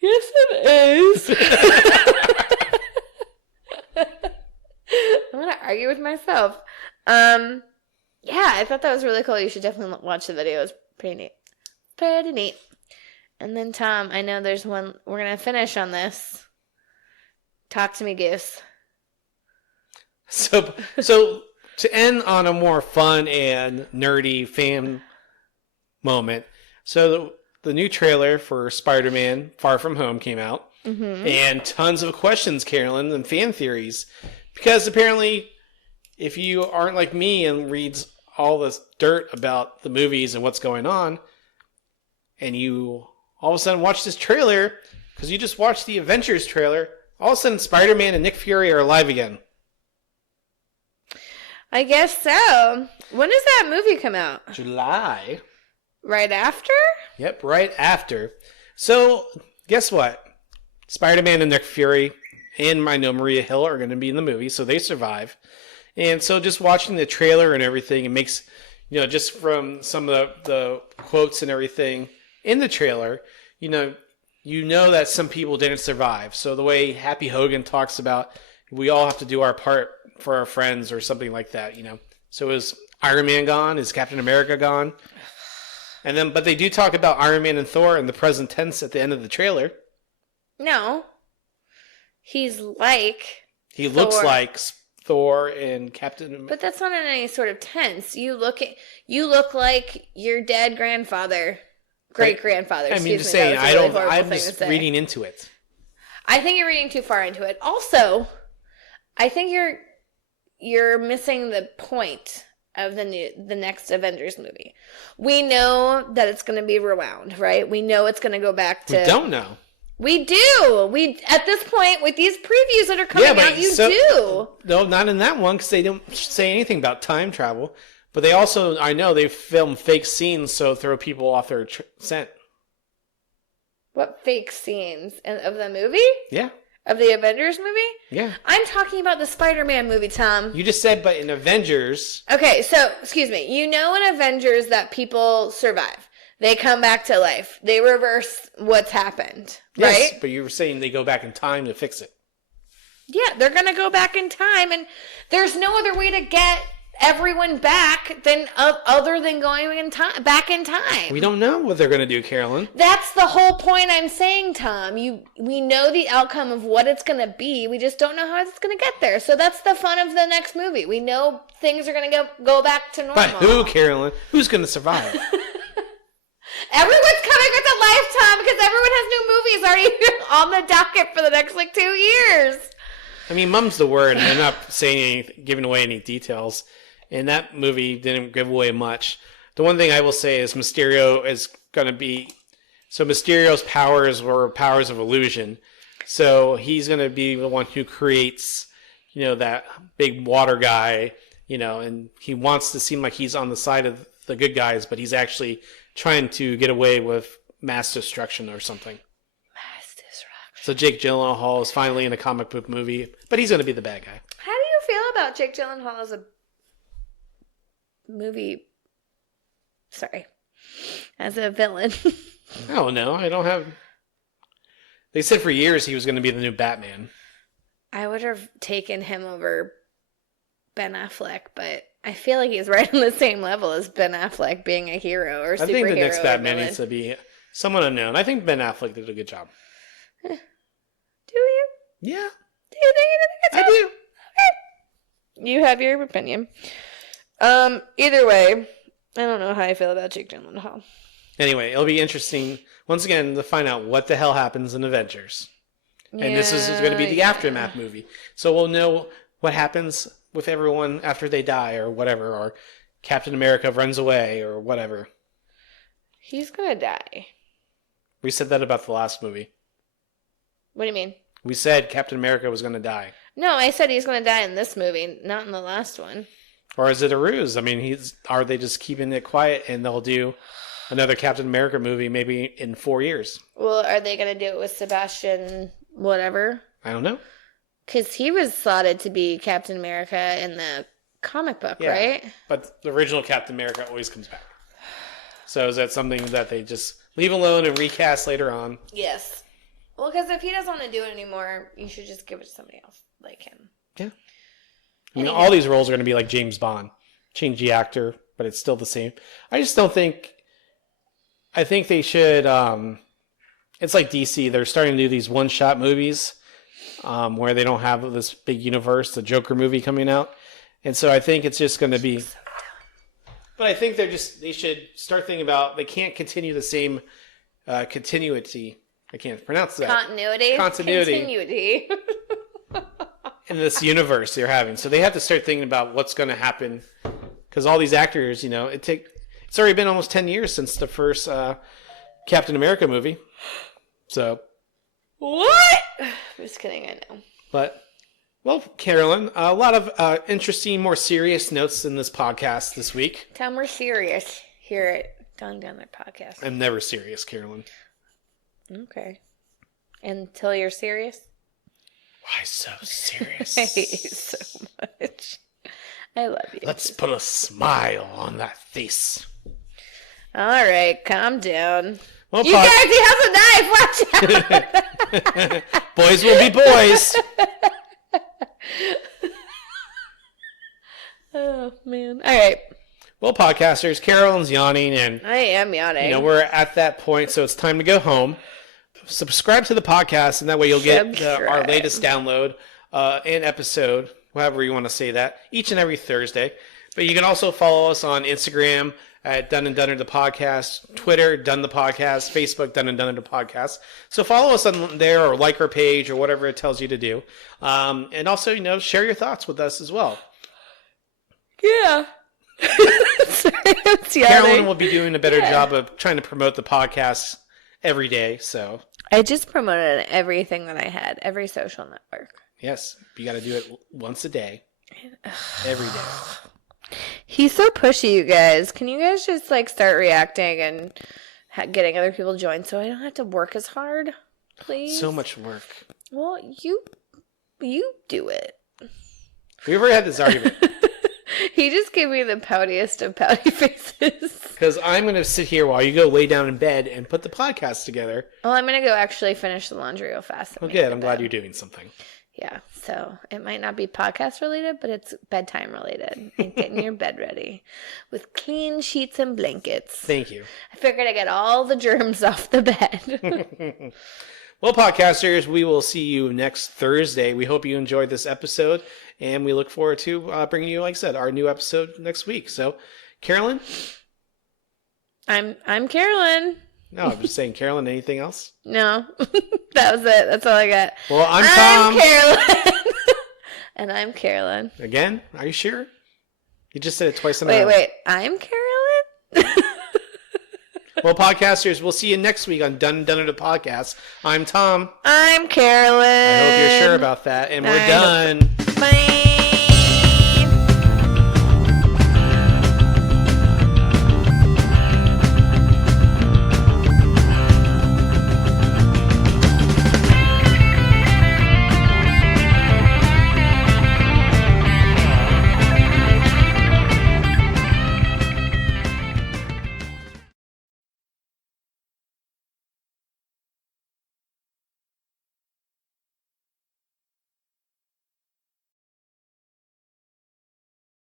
Yes, it is. I'm going to argue with myself. Yeah, I thought that was really cool. You should definitely watch the video. It's pretty neat. Pretty neat. And then, Tom, I know there's one. We're going to finish on this. Talk to me, Goose. So to end on a more fun and nerdy fan moment, so the new trailer for Spiderman Far From Home came out, and tons of questions, Carolyn, and fan theories, because apparently if you aren't like me and reads all this dirt about the movies and what's going on, and you all of a sudden watch this trailer, because you just watched the Avengers trailer, all of a sudden Spider-Man and Nick Fury are alive again. I guess so. When does that movie come out? July. Right after? Yep, right after. So, guess what? Spider-Man and Nick Fury and I know Maria Hill are going to be in the movie, so they survive. And so just watching the trailer and everything, it makes, just from some of the quotes and everything in the trailer, you know that some people didn't survive. So the way Happy Hogan talks about, we all have to do our part for our friends or something like that, So is Iron Man gone? Is Captain America gone? But they do talk about Iron Man and Thor in the present tense at the end of the trailer. No. He's like He looks like Thor and Captain America. But that's not in any sort of tense. You look like your dead grandfather. Great grandfather. I'm just reading into it. I think you're reading too far into it. Also, I think you're missing the point of the next Avengers movie. We know that it's going to be rewound, right? We know it's going to go back to. We don't know. We do. We at this point with these previews that are coming out, do. No, not in that one because they don't say anything about time travel. But they also, I know they film fake scenes so throw people off their scent. What fake scenes of the movie? Yeah. Of the Avengers movie? Yeah. I'm talking about the Spider-Man movie, Tom. You just said, but in Avengers. Okay, so, excuse me. You know in Avengers that people survive. They come back to life. They reverse what's happened, right? Yes, but you were saying they go back in time to fix it. Yeah, they're going to go back in time, and there's no other way to get everyone back other than going back in time. We don't know what they're going to do, Carolyn. That's the whole point I'm saying, Tom. We know the outcome of what it's going to be. We just don't know how it's going to get there. So that's the fun of the next movie. We know things are going to go back to normal. But who, Carolyn? Who's going to survive? Everyone's coming with a lifetime because everyone has new movies already on the docket for the next 2 years. I mean, mum's the word, and they're not giving away any details. And that movie didn't give away much. The one thing I will say is Mysterio is going to be... So Mysterio's powers were powers of illusion. So he's going to be the one who creates, that big water guy, and he wants to seem like he's on the side of the good guys, but he's actually trying to get away with mass destruction or something. Mass destruction. So Jake Gyllenhaal is finally in a comic book movie, but he's going to be the bad guy. How do you feel about Jake Gyllenhaal as a as a villain? I don't know. I don't have... They said for years he was going to be the new Batman. I would have taken him over Ben Affleck, but I feel like he's right on the same level as Ben Affleck being a hero or superhero. I think the next Batman needs to be someone unknown. I think Ben Affleck did a good job. Do you? Yeah. Do you think he did a good job? I do. Okay. You have your opinion. Either way, I don't know how I feel about Jake Gyllenhaal. Anyway, it'll be interesting, once again, to find out what the hell happens in Avengers. And this is going to be the aftermath movie. So we'll know what happens with everyone after they die or whatever, or Captain America runs away or whatever. He's going to die. We said that about the last movie. What do you mean? We said Captain America was going to die. No, I said he's going to die in this movie, not in the last one. Or is it a ruse? I mean, are they just keeping it quiet and they'll do another Captain America movie maybe in 4 years? Well, are they going to do it with Sebastian whatever? I don't know. Because he was slotted to be Captain America in the comic book, right? But the original Captain America always comes back. So is that something that they just leave alone and recast later on? Yes. Well, because if he doesn't want to do it anymore, you should just give it to somebody else like him. Yeah. I mean, all these roles are going to be like James Bond. Change the actor, but it's still the same. I just don't think... I think they should... it's like DC. They're starting to do these one-shot movies where they don't have this big universe, the Joker movie coming out. And so I think it's just going to be... But I think they should start thinking about... They can't continue the same continuity. I can't pronounce that. Continuity. In this universe they're having. So they have to start thinking about what's going to happen. Because all these actors, it's already been almost 10 years since the first Captain America movie. So. What? I'm just kidding, I know. But, well, Carolyn, a lot of interesting, more serious notes in this podcast this week. Tom, we're serious here at Going Down That Podcast. I'm never serious, Carolyn. Okay. until you're serious. Why so serious? I hate you so much. I love you. Let's put a smile on that face. All right, calm down. Well, you guys, he has a knife. Watch out. Boys will be boys. Oh, man. All right. Well, podcasters, Carolyn's yawning, and I am yawning. we're at that point, so it's time to go home. Subscribe to the podcast, and that way you'll get our latest download and episode, however you want to say that, each and every Thursday. But you can also follow us on Instagram at Done and Dunner the Podcast, Twitter, Done the Podcast, Facebook, Done and Dunner the Podcast. So follow us on there or like our page or whatever it tells you to do. And also, share your thoughts with us as well. Yeah. Sorry, Carolyn will be doing a better job of trying to promote the podcast every day. So I just promoted everything that I had, every social network. Yes, you got to do it once a day, every day. He's so pushy, you guys. Can you guys just start reacting and getting other people joined so I don't have to work as hard, please? So much work. Well, you do it. We already had this argument. He just gave me the poutiest of pouty faces. Because I'm going to sit here while you go lay down in bed and put the podcast together. Well, I'm going to go actually finish the laundry real fast. Oh, good. I'm glad you're doing something. Yeah, so it might not be podcast related, but it's bedtime related. And getting your bed ready with clean sheets and blankets. Thank you. I figured I'd get all the germs off the bed. Well, podcasters, we will see you next Thursday. We hope you enjoyed this episode, and we look forward to bringing you, like I said, our new episode next week. So, Carolyn? I'm Carolyn. No, I'm just saying, Carolyn, anything else? No, that was it. That's all I got. Well, I'm Tom. I'm Carolyn. And I'm Carolyn. Again? Are you sure? You just said it twice in a row. Wait. I'm Carolyn? Well, podcasters, we'll see you next week on Done and Dunner the Podcast. I'm Tom. I'm Carolyn. I hope you're sure about that. And we're done. Bye.